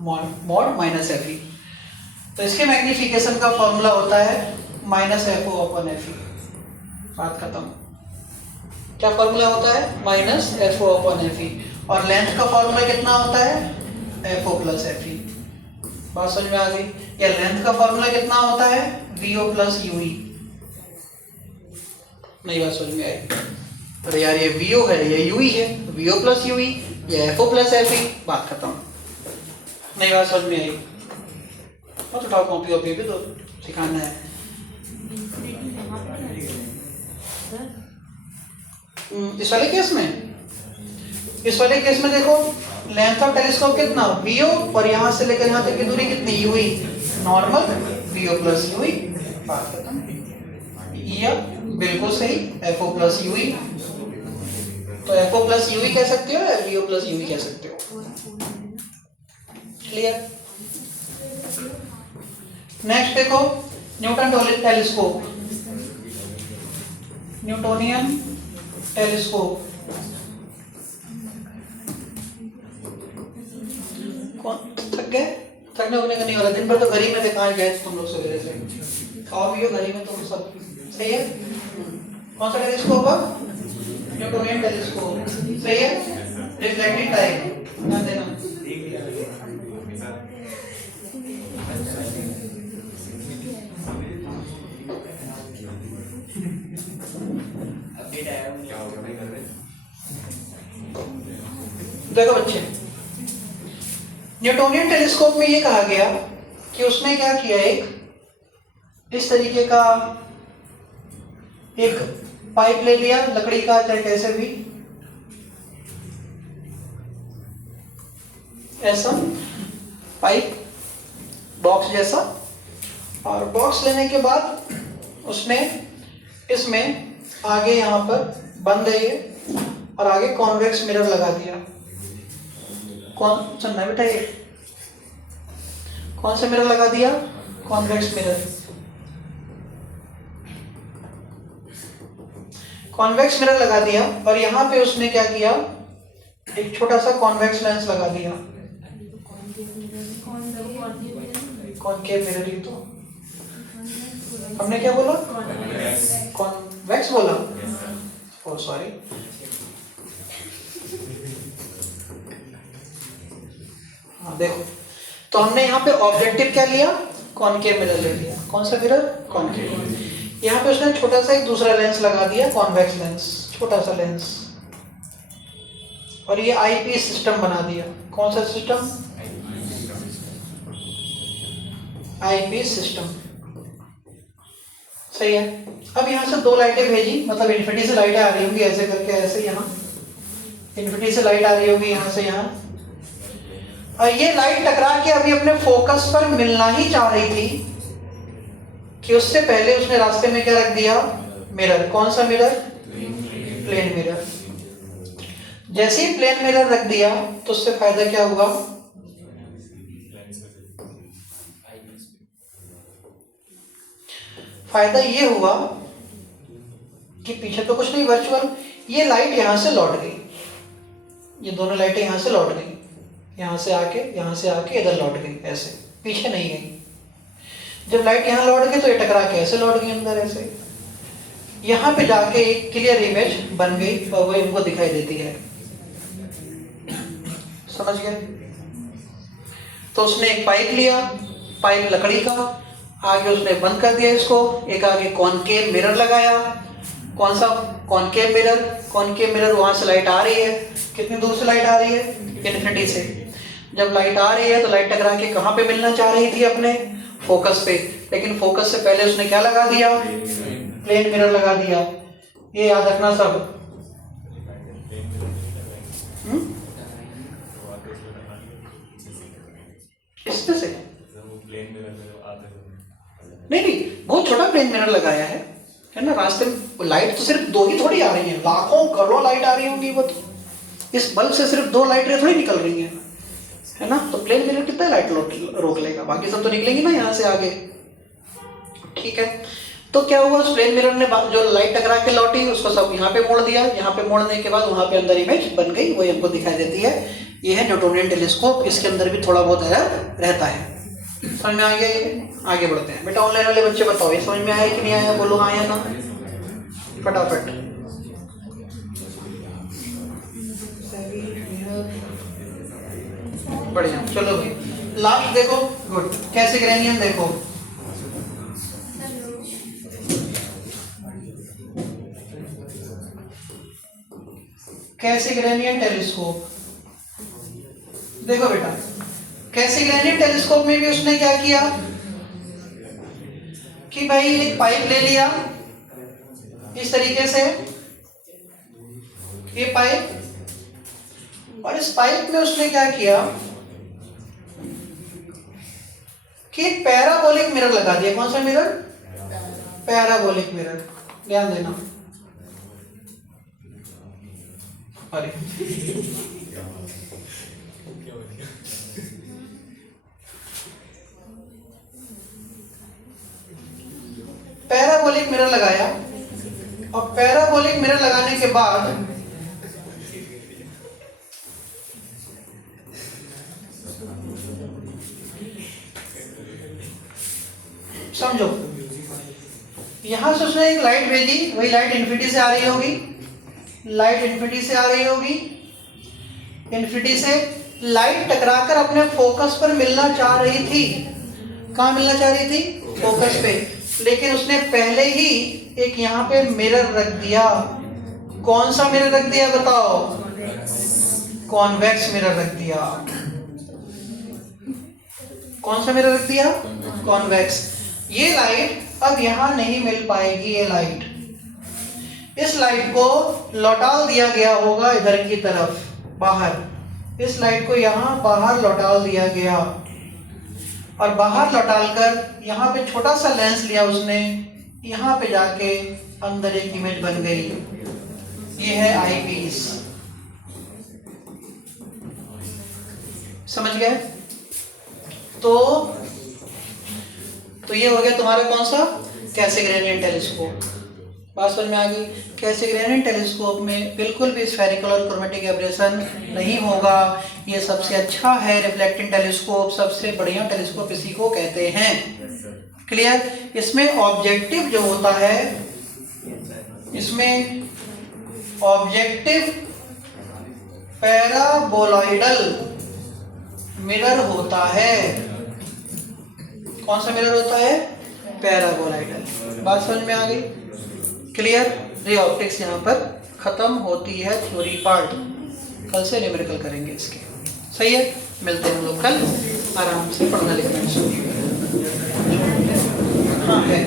mod minus F E. तो इसके मैग्निफिकेशन का फॉर्मूला होता है minus F O upon F E. बात खत्म। क्या फॉर्मूला होता है? Minus F O upon F E. और लेंथ का फॉर्मूला कितना होता है? F O plus F E. बात समझ में आ गई? या लेंथ का फॉर्मूला कितना होता है? V O plus U E. नहीं बात समझ में आई? अरे यार ये वी ओ है, ये यू ई है, V O plus U E, ये F O plus F E. बात खत्म। नहीं बात समझ में आई? मत उठाओ कॉपी वॉपी भी तो सिखाना है। इस वाले केस में देखो लेंथ ऑफ टेलीस्कोप कितना वीओ, और यहां से लेकर यहां तक की दूरी कितनी UE, normal VO plus UE. बात खत्म। या बिल्कुल सही एफओ प्लस यूई। तो एफओ प्लस यूई कह सकते हो या वीओ प्लस यूई कह सकते हो। क्लियर? नेक्स्ट देखो न्यूटन टेलीस्कोप। Newtonian telescope. कौन थक गए? थकने उगने का नहीं हो रहा, दिन भर तो घर ही में थे, कहाँ गए तुम लोग सवेरे से? खाओ पियो घर ही में तुम सब, सही है? कौन सा टेलीस्कोप है? न्यूटोनियन टेलीस्कोप, सही है? रिफ्लेक्टिंग टाइम, ध्यान देना। देखो बच्चे, न्यूटोनियन टेलीस्कोप में ये कहा गया कि उसने क्या किया, एक इस तरीके का एक पाइप ले लिया, लकड़ी का चाहे कैसे भी, ऐसा पाइप बॉक्स जैसा, और बॉक्स लेने के बाद उसने इसमें आगे यहाँ पर बंद है ये, और आगे कॉन्वेक्स मिरर लगा दिया। कौन सुनना बेटा, ये कौन सा मिरर लगा दिया? Convex mirror. कॉन्वेक्स मिरर लगा दिया, और यहाँ पे उसने क्या किया, एक छोटा सा कॉन्वेक्स लेंस लगा दिया। कॉनकेव मिरर ही तो हमने क्या बोला? कॉन्वेक्स बोला, ओह सॉरी। हाँ देखो, तो हमने यहाँ पे ऑब्जेक्टिव क्या लिया? कॉनकेव मिरर ले लिया। कौन सा मिरर? कॉनकेव। यहाँ पे उसने छोटा सा एक दूसरा लेंस लगा दिया, कॉन्वेक्स लेंस, छोटा सा लेंस, और ये आईपीस सिस्टम बना दिया। कौन सा सिस्टम? आईपीस सिस्टम, सही है। अब यहाँ से दो लाइटें भेजी, मतलब इन्फिनिटी से लाइटें आ रही होंगी ऐसे करके, ऐसे यहाँ इन्फिनिटी से लाइट आ रही होगी यहाँ से यहाँ, और ये लाइट टकरा के अभी अपने फोकस पर मिलना ही चाह रही थी कि उससे पहले उसने रास्ते में क्या रख दिया? मिरर। कौन सा मिरर? Plane mirror. जैसे ही प्लेन मिरर रख दिया तो उससे फायदा क्या हुआ? फायदा ये हुआ कि पीछे तो कुछ नहीं, वर्चुअल, ये लाइट यहां से लौट गई, ये दोनों लाइटें यहां से लौट गई, यहां से आके इधर लौट गई, ऐसे पीछे नहीं गई। जब लाइट यहां लौट गई तो ये टकरा के ऐसे लौट गई अंदर, ऐसे यहां पे जाके एक क्लियर इमेज बन गई, और वो इनको दिखाई देती है। समझ गए? तो उसने एक पाइप लिया, पाइप लकड़ी का, आगे उसने बंद कर दिया इसको, एक आगे कॉनकेव मिरर लगाया। कौन सा? Concave mirror. कॉनकेव मिरर, वहां से लाइट आ रही है, कितनी दूर से लाइट आ रही है? इन्फिनिटी से। जब लाइट आ रही है तो लाइट टकरा के कहाँ पे मिलना चाह रही थी? अपने फोकस पे, लेकिन फोकस से पहले उसने क्या लगा दिया? प्लेन मिरर लगा दिया। ये याद रखना सब। इसमें से नहीं, बहुत छोटा प्लेन मिरर लगाया है ना। रास्ते में लाइट तो सिर्फ दो ही थोड़ी आ रही है, लाखों करोड़ों लाइट आ रही होंगी, वो तो इस बल्ब से सिर्फ दो लाइटें थोड़ी निकल रही हैं, है ना। तो प्लेन मिरर कितना लाइट रोक लेगा? बाकी सब तो निकलेंगी ना यहाँ से आगे, ठीक है। तो क्या हुआ, उस प्लेन मिरर ने जो लाइट टकरा के लौटी उसको सब यहाँ पे मोड़ दिया। यहाँ पे मोड़ने के बाद वहाँ पे अंदर इमेज बन गई, वही हमको दिखाई देती है। ये है न्यूटोनियन टेलीस्कोप। इसके अंदर भी थोड़ा बहुत एरर रहता है। समझ में आ गया? ये आगे बढ़ते हैं। बेटा ऑनलाइन वाले बच्चे बताओ, ये समझ में आया कि नहीं आया? बोलो हाँ या ना, फटाफट। बढ़िया, चलो भाई लास्ट देखो। गुड। कैसे ग्रेनियन देखो, कैसिग्रेनियन टेलीस्कोप देखो बेटा। कैसिग्रेनियन टेलीस्कोप में भी उसने क्या किया कि भाई एक पाइप ले लिया इस तरीके से, ये पाइप, और इस पाइप में उसने क्या किया कि एक पैराबोलिक मिरर लगा दिया। कौन सा मिरर? Parabolic mirror. ध्यान देना। अरे पैराबोलिक मिरर लगाया, और पैराबोलिक मिरर लगाने के बाद समझो, यहां से उसने एक लाइट भेजी, वही लाइट इन्फिनिटी से आ रही होगी, लाइट इन्फिनिटी से आ रही होगी, इन्फिनिटी से लाइट टकराकर अपने फोकस पर मिलना चाह रही थी। कहाँ मिलना चाह रही थी? फोकस पे। लेकिन उसने पहले ही एक यहाँ पे मिरर रख दिया। कौन सा मिरर रख दिया बताओ? कॉन्वेक्स मिरर रख दिया। कौन सा मिरर रख दिया? कॉन्वेक्स। ये लाइट अब यहां नहीं मिल पाएगी। ये लाइट, इस लाइट को लौटा दिया गया होगा इधर की तरफ बाहर, इस लाइट को यहां बाहर लौटा दिया गया, और बाहर लौटाकर यहाँ पे छोटा सा लेंस लिया उसने, यहाँ पे जाके अंदर एक इमेज बन गई। ये है आई पीस। समझ गए? तो ये हो गया तुम्हारा कौन सा? कैसेग्रेनियन टेलीस्कोप। बात समझ में आ गई? कैसेग्रेनियन टेलीस्कोप में बिल्कुल भी स्फेरिकल और क्रोमेटिक एब्रेशन नहीं होगा। ये सबसे अच्छा है रिफ्लेक्टिंग टेलीस्कोप, सबसे बढ़िया टेलीस्कोप इसी को कहते हैं। क्लियर? इसमें ऑब्जेक्टिव जो होता है, इसमें ऑब्जेक्टिव पैराबोलॉइडल मिरर होता है। कौन सा मिरर होता है? पैराबोलॉइडल। बात समझ में आ गई? क्लियर? रे ऑप्टिक्स यहाँ पर खत्म होती है थ्योरी पार्ट। कल से न्यूमेरिकल करेंगे इसके। सही है? मिलते हैं हम लोग कल। आराम से पढ़ना लिखना शुरू। हाँ है।